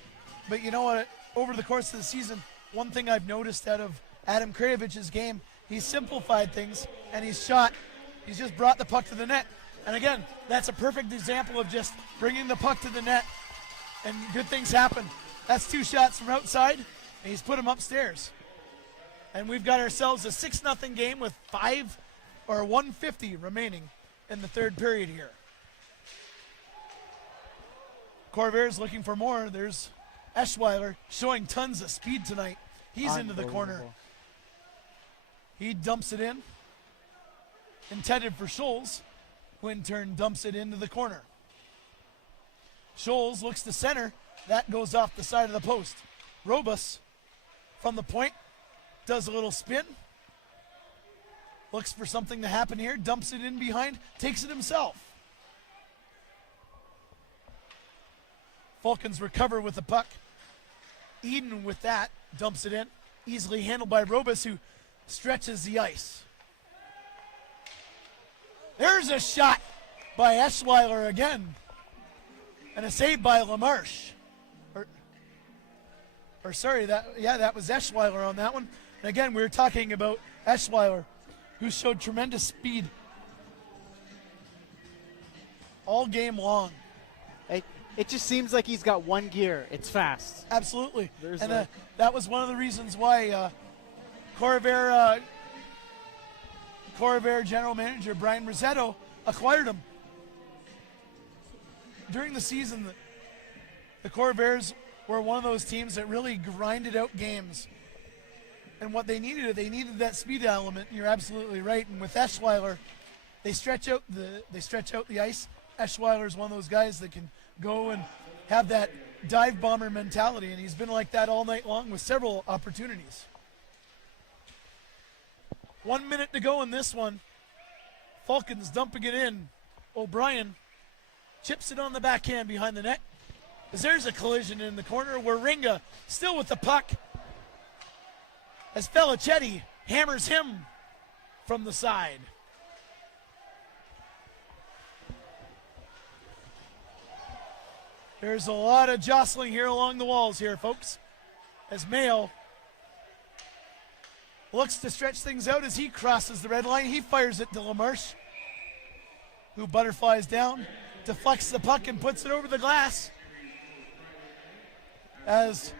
But you know what? Over the course of the season, one thing I've noticed out of Adam Krajevich's game, he's simplified things and he's just brought the puck to the net. And again, that's a perfect example of just bringing the puck to the net and good things happen. That's 2 shots from outside and he's put them upstairs. And we've got ourselves a 6-0 game with 150 remaining in the third period here. Corvairs looking for more. There's Eschweiler showing tons of speed tonight. He's into the corner. He dumps it in. Intended for Scholes, who in turn dumps it into the corner. Scholes looks to center. That goes off the side of the post. Robus from the point does a little spin. Looks for something to happen here. Dumps it in behind. Takes it himself. Falcons recover with the puck. Eden with that dumps it in. Easily handled by Robus, who stretches the ice. There's a shot by Eschweiler again. And a save by LaMarche. That was Eschweiler on that one. And again, we were talking about Eschweiler, who showed tremendous speed all game long. It just seems like he's got one gear. It's fast. Absolutely. That was one of the reasons why Corvair general manager Brian Rossetto acquired him. During the season, the Corvairs were one of those teams that really grinded out games. And what they needed that speed element. You're absolutely right. And with Eschweiler, they stretch out the ice. Eschweiler is one of those guys that can go and have that dive bomber mentality, and he's been like that all night long with several opportunities. 1 minute to go in this one. Falcons dumping it in. O'Brien chips it on the backhand behind the net. As there's a collision in the corner where Ringa still with the puck, as Felicetti hammers him from the side. There's a lot of jostling here along the walls here, folks, as Mayo looks to stretch things out as he crosses the red line. He fires it to LaMarche, who butterflies down, deflects the puck and puts it over the glass. As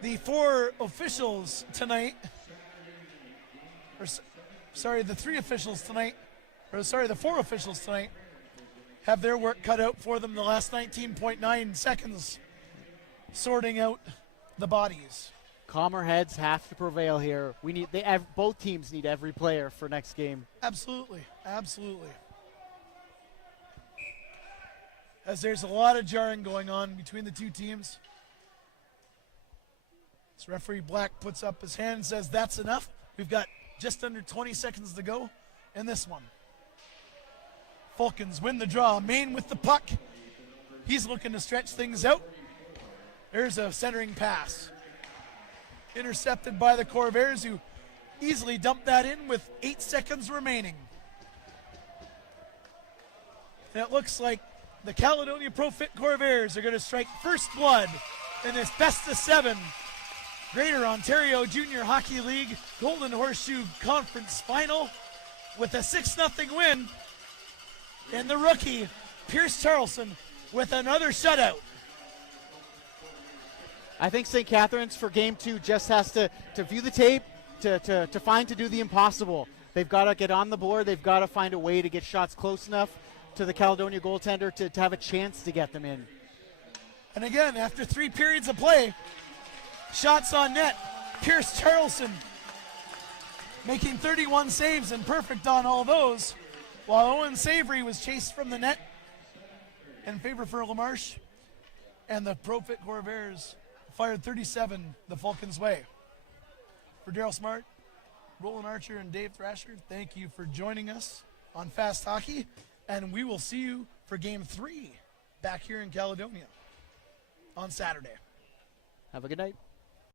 the four officials tonight, the four officials tonight have their work cut out for them the last 19.9 seconds sorting out the bodies. Calmer heads have to prevail here. Both teams need every player for next game. Absolutely. As there's a lot of jarring going on between the two teams. As referee Black puts up his hand and says, that's enough. We've got just under 20 seconds to go in this one. Falcons win the draw. Main with the puck. He's looking to stretch things out. There's a centering pass. Intercepted by the Corvairs, who easily dumped that in with 8 seconds remaining. And it looks like the Caledonia Pro Fit Corvairs are going to strike first blood in this best of 7 Greater Ontario Junior Hockey League Golden Horseshoe Conference Final with a 6-0 win. And the rookie, Pierce Charlson, with another shutout. I think St. Catharines for Game 2 just has to view the tape, to do the impossible. They've got to get on the board. They've got to find a way to get shots close enough to the Caledonia goaltender to have a chance to get them in. And again, after 3 periods of play, shots on net, Pierce Charleston making 31 saves and perfect on all those, while Owen Savory was chased from the net in favor for LaMarche, and the Profit Corvairs fired 37 the Falcons' way. For Daryl Smart, Roland Archer, and Dave Thrasher, thank you for joining us on Fast Hockey, and we will see you for Game 3 back here in Caledonia on Saturday. Have a good night.